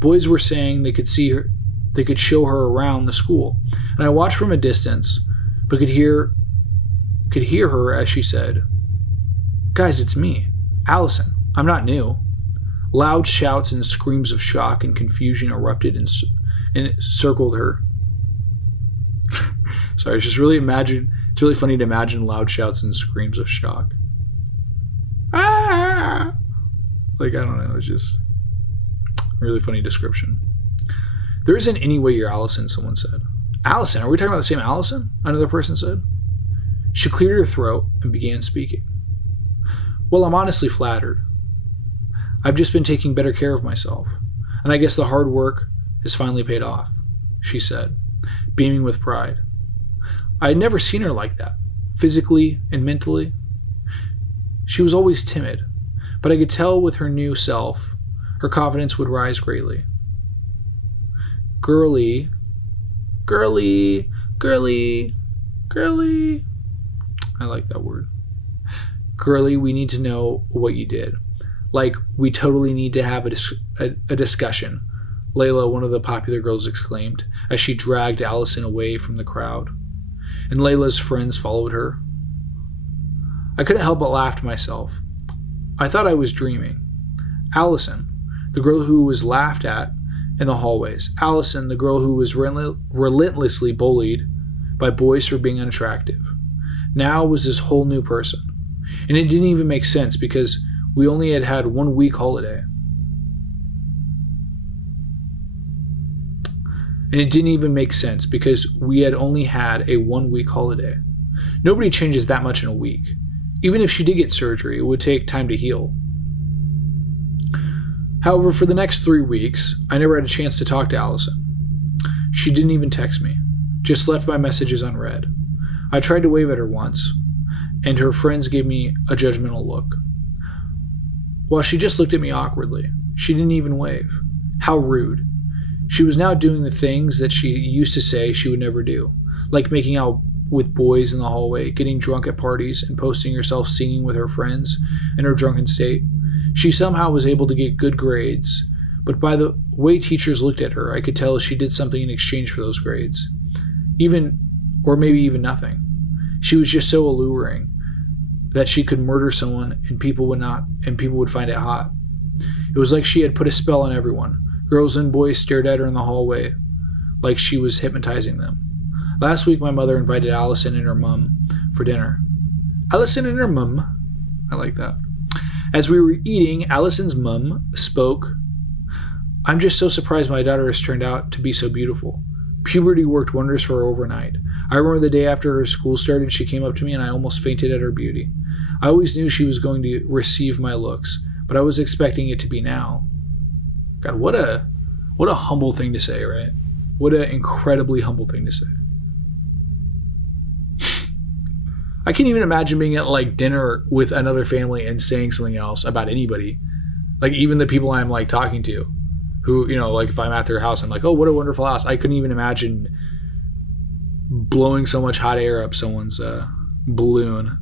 Boys were saying they could show her around the school, and I watched from a distance, but could hear her as she said, "Guys, it's me, Allison. I'm not new." Loud shouts and screams of shock and confusion erupted and circled her. Sorry, it's really funny to imagine loud shouts and screams of shock. Ah! I don't know, it's just a really funny description. "There isn't any way you're Allison," someone said. "Allison? Are we talking about the same Allison?" another person said. She cleared her throat and began speaking. "Well, I'm honestly flattered. I've just been taking better care of myself, and I guess the hard work has finally paid off," she said, beaming with pride. I had never seen her like that, physically and mentally. She was always timid, but I could tell with her new self, her confidence would rise greatly. Girly. I like that word. "Girly, we need to know what you did. Like, we totally need to have a discussion," Layla, one of the popular girls, exclaimed as she dragged Allison away from the crowd, and Layla's friends followed her. I couldn't help but laugh to myself. I thought I was dreaming. Allison, the girl who was laughed at in the hallways. Allison, the girl who was relentlessly bullied by boys for being unattractive, now was this whole new person. And it didn't even make sense because we only had 1 week holiday. Nobody changes that much in a week. Even if she did get surgery, it would take time to heal. However, for the next 3 weeks, I never had a chance to talk to Allison. She didn't even text me, just left my messages unread. I tried to wave at her once, and her friends gave me a judgmental look. While she just looked at me awkwardly, she didn't even wave. How rude. She was now doing the things that she used to say she would never do, like making out with boys in the hallway, getting drunk at parties, and posting herself singing with her friends in her drunken state. She somehow was able to get good grades, but by the way teachers looked at her, I could tell she did something in exchange for those grades. Or maybe even nothing. She was just so alluring that she could murder someone and people would find it hot. It was like she had put a spell on everyone. Girls and boys stared at her in the hallway like she was hypnotizing them. Last week, my mother invited Allison and her mum for dinner. Allison and her mum. I like that. As we were eating, Allison's mum spoke. I'm just so surprised my daughter has turned out to be so beautiful. Puberty worked wonders for her overnight. I remember the day after her school started, she came up to me and I almost fainted at her beauty. I always knew she was going to receive my looks, but I was expecting it to be now. God, what a humble thing to say, right? What an incredibly humble thing to say. I can't even imagine being at like dinner with another family and saying something else about anybody. Like even the people I'm like talking to, who, you know, like if I'm at their house, I'm like, oh, what a wonderful house. I couldn't even imagine blowing so much hot air up someone's balloon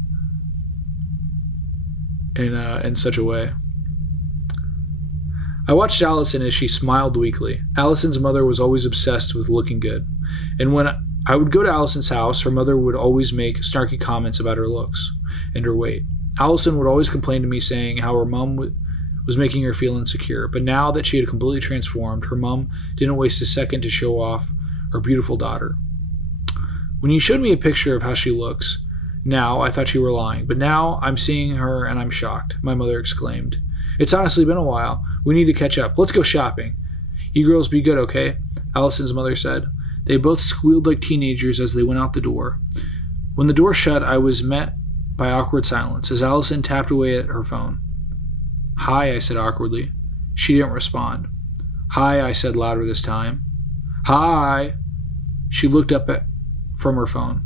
in such a way. I watched Allison as she smiled weakly. Allison's mother was always obsessed with looking good. And when I would go to Allison's house, her mother would always make snarky comments about her looks and her weight. Allison would always complain to me saying how her mom was making her feel insecure. But now that she had completely transformed, her mom didn't waste a second to show off her beautiful daughter. When you showed me a picture of how she looks now, I thought you were lying. But now I'm seeing her and I'm shocked, my mother exclaimed. It's honestly been a while. We need to catch up. Let's go shopping. You girls be good, okay? Allison's mother said. They both squealed like teenagers as they went out the door. When the door shut, I was met by awkward silence as Allison tapped away at her phone. Hi, I said awkwardly. She didn't respond. Hi, I said louder this time. Hi. She looked up from her phone,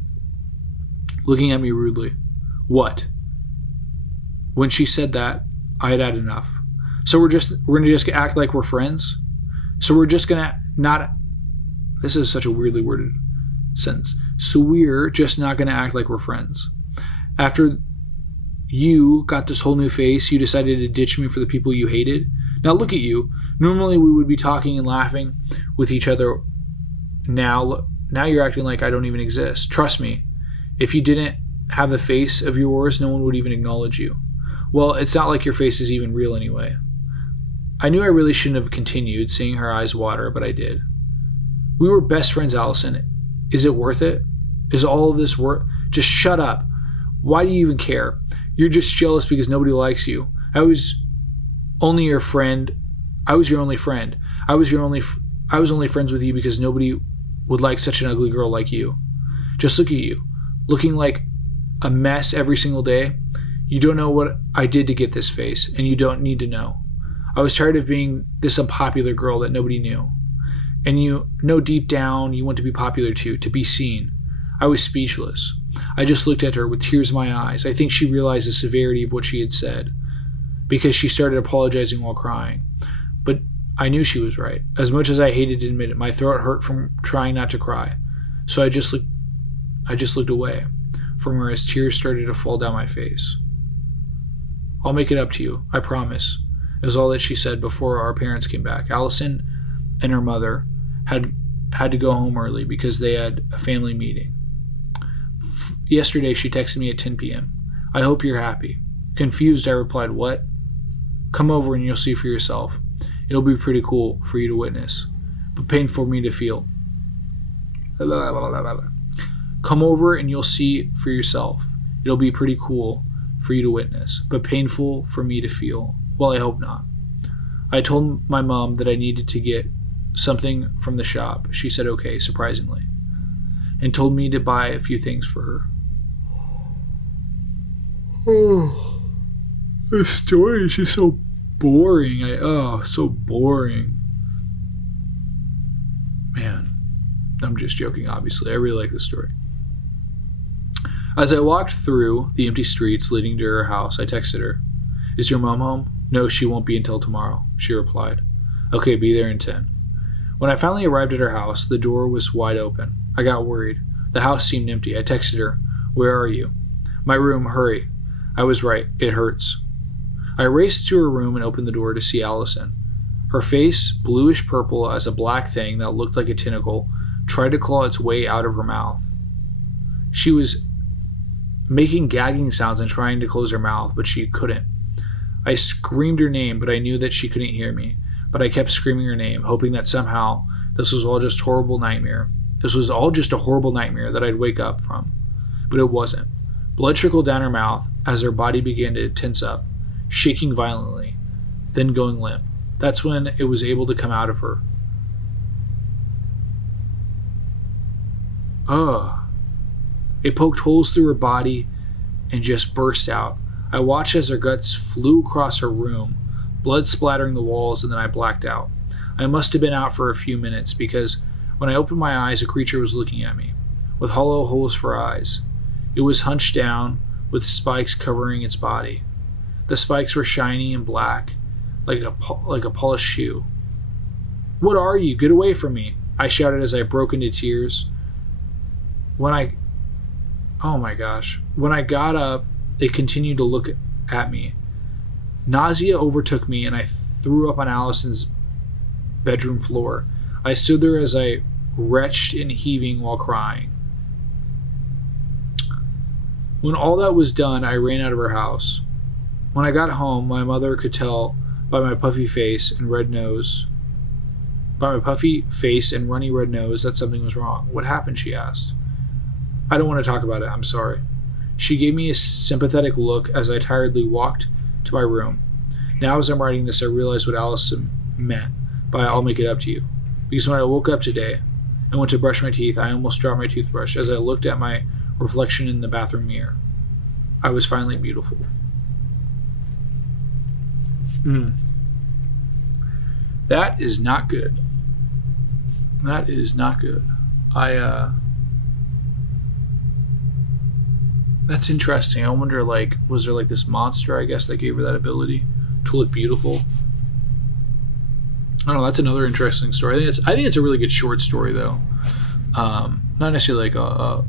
looking at me rudely. What? When she said that, I had had enough. So we're gonna just act like we're friends? So we're just gonna not... This is such a weirdly worded sentence. So we're just not gonna act like we're friends. After you got this whole new face, you decided to ditch me for the people you hated? Now look at you. Normally we would be talking and laughing with each other. Now you're acting like I don't even exist. Trust me, if you didn't have the face of yours, no one would even acknowledge you. Well, it's not like your face is even real anyway. I knew I really shouldn't have continued, seeing her eyes water, but I did. We were best friends, Allison. Is it worth it? Is all of this worth... Just shut up. Why do you even care? You're just jealous because nobody likes you. I was only your friend. I was your only friend. I was only friends with you because nobody would like such an ugly girl like you. Just look at you, looking like a mess every single day. You don't know what I did to get this face, and you don't need to know. I was tired of being this unpopular girl that nobody knew. And you know deep down you want to be popular too, to be seen. I was speechless. I just looked at her with tears in my eyes. I think she realized the severity of what she had said, because she started apologizing while crying. But I knew she was right. As much as I hated to admit it, my throat hurt from trying not to cry. So I just looked away from her as tears started to fall down my face. I'll make it up to you, I promise, is all that she said before our parents came back. Allison and her mother had to go home early because they had a family meeting. Yesterday, she texted me at 10 p.m. I hope you're happy. Confused, I replied, what? Come over and you'll see for yourself. It'll be pretty cool for you to witness, but painful for me to feel. Come over and you'll see for yourself. It'll be pretty cool for you to witness, but painful for me to feel. Well, I hope not. I told my mom that I needed to get something from the shop. She said okay, surprisingly, and told me to buy a few things for her. Oh, this story is just so boring. So boring. Man, I'm just joking, obviously. I really like this story. As I walked through the empty streets leading to her house, I texted her. Is your mom home? No, she won't be until tomorrow, she replied. Okay, be there in 10. When I finally arrived at her house, the door was wide open. I got worried. The house seemed empty. I texted her, where are you? My room, hurry. I was right, it hurts. I raced to her room and opened the door to see Allison. Her face, bluish purple as a black thing that looked like a tentacle, tried to claw its way out of her mouth. She was making gagging sounds and trying to close her mouth, but she couldn't. I screamed her name, but I knew that she couldn't hear me. But I kept screaming her name, hoping that somehow this was all just horrible nightmare. This was all just a horrible nightmare that I'd wake up from. But it wasn't. Blood trickled down her mouth as her body began to tense up. shaking violently, then going limp. That's when it was able to come out of her. Ugh. It poked holes through her body and just burst out. I watched as her guts flew across her room, blood splattering the walls, and then I blacked out. I must have been out for a few minutes because when I opened my eyes, a creature was looking at me, with hollow holes for eyes. It was hunched down, with spikes covering its body. The spikes were shiny and black, like a polished shoe. "What are you? Get away from me!" I shouted as I broke into tears. Oh my gosh. When I got up, it continued to look at me. Nausea overtook me and I threw up on Allison's bedroom floor. I stood there as I retched and heaving while crying. When all that was done, I ran out of her house. When I got home, my mother could tell by my puffy face and runny red nose that something was wrong. "What happened?" she asked. "I don't want to talk about it. I'm sorry." She gave me a sympathetic look as I tiredly walked to my room. Now as I'm writing this, I realize what Allison meant by "I'll make it up to you." Because when I woke up today and went to brush my teeth, I almost dropped my toothbrush as I looked at my reflection in the bathroom mirror. I was finally beautiful. That is not good. That is not good. That's interesting. I wonder, like, was there like this monster, I guess, that gave her that ability to look beautiful? I don't know. That's another interesting story. I think it's a really good short story, though. Not necessarily like a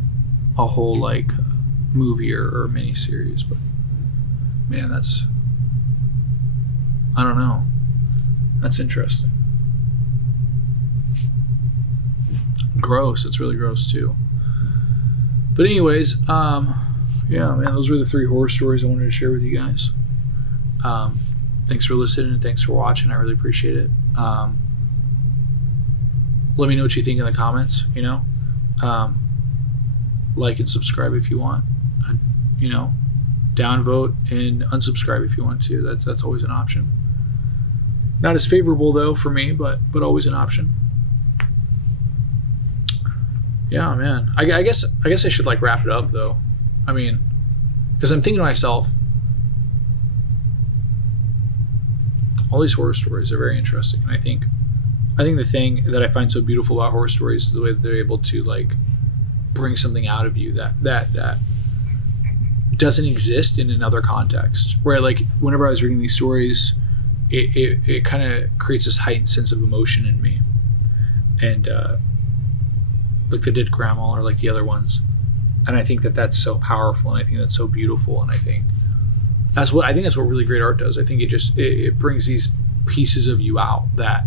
whole like movie or mini series, but man, I don't know. That's interesting. Gross. It's really gross too. But anyways, yeah, man, those were the 3 horror stories I wanted to share with you guys. Thanks for listening and thanks for watching. I really appreciate it. Let me know what you think in the comments, like and subscribe if you want, downvote and unsubscribe if you want to. That's always an option. Not as favorable though for me, but always an option. Yeah, man. I guess I should like wrap it up though. I mean, because I'm thinking to myself, all these horror stories are very interesting, and I think the thing that I find so beautiful about horror stories is the way that they're able to like bring something out of you that doesn't exist in another context. Where like whenever I was reading these stories, it kind of creates this heightened sense of emotion in me, and like the Dead Grandma or like the other ones. And I think that that's so powerful, and I think that's so beautiful, and I think that's what really great art does. I think it brings these pieces of you out that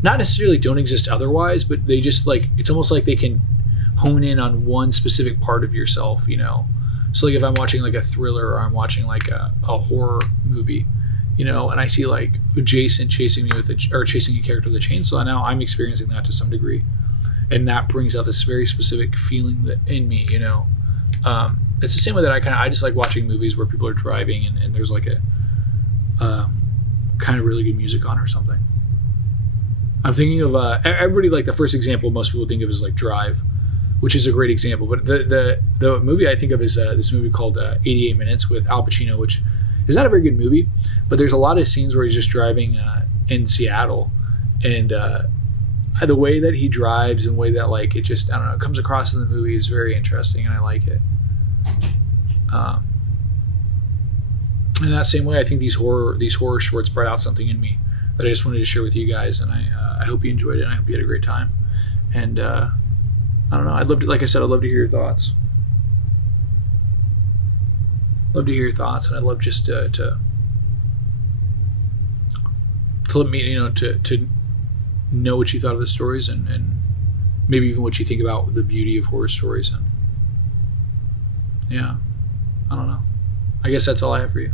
not necessarily don't exist otherwise, but they just like, it's almost like they can hone in on one specific part of yourself, So like if I'm watching like a thriller or I'm watching like a horror movie, and I see like Jason chasing me chasing a character with a chainsaw, now I'm experiencing that to some degree. And that brings out this very specific feeling in me, It's the same way that I just like watching movies where people are driving and there's like a kind of really good music on or something. I'm thinking of everybody, like the first example most people think of is like Drive, which is a great example. But the movie I think of is this movie called 88 Minutes with Al Pacino, which is not a very good movie, but there's a lot of scenes where he's just driving in Seattle, and the way that he drives and the way that like it just, I don't know, it comes across in the movie is very interesting, and I like it. In that same way, I think these horror shorts brought out something in me that I just wanted to share with you guys, and I hope you enjoyed it, and I hope you had a great time. And I don't know, I'd love to hear your thoughts. And I'd love just to let me, to know what you thought of the stories, and maybe even what you think about the beauty of horror stories. And yeah, I don't know. I guess that's all I have for you.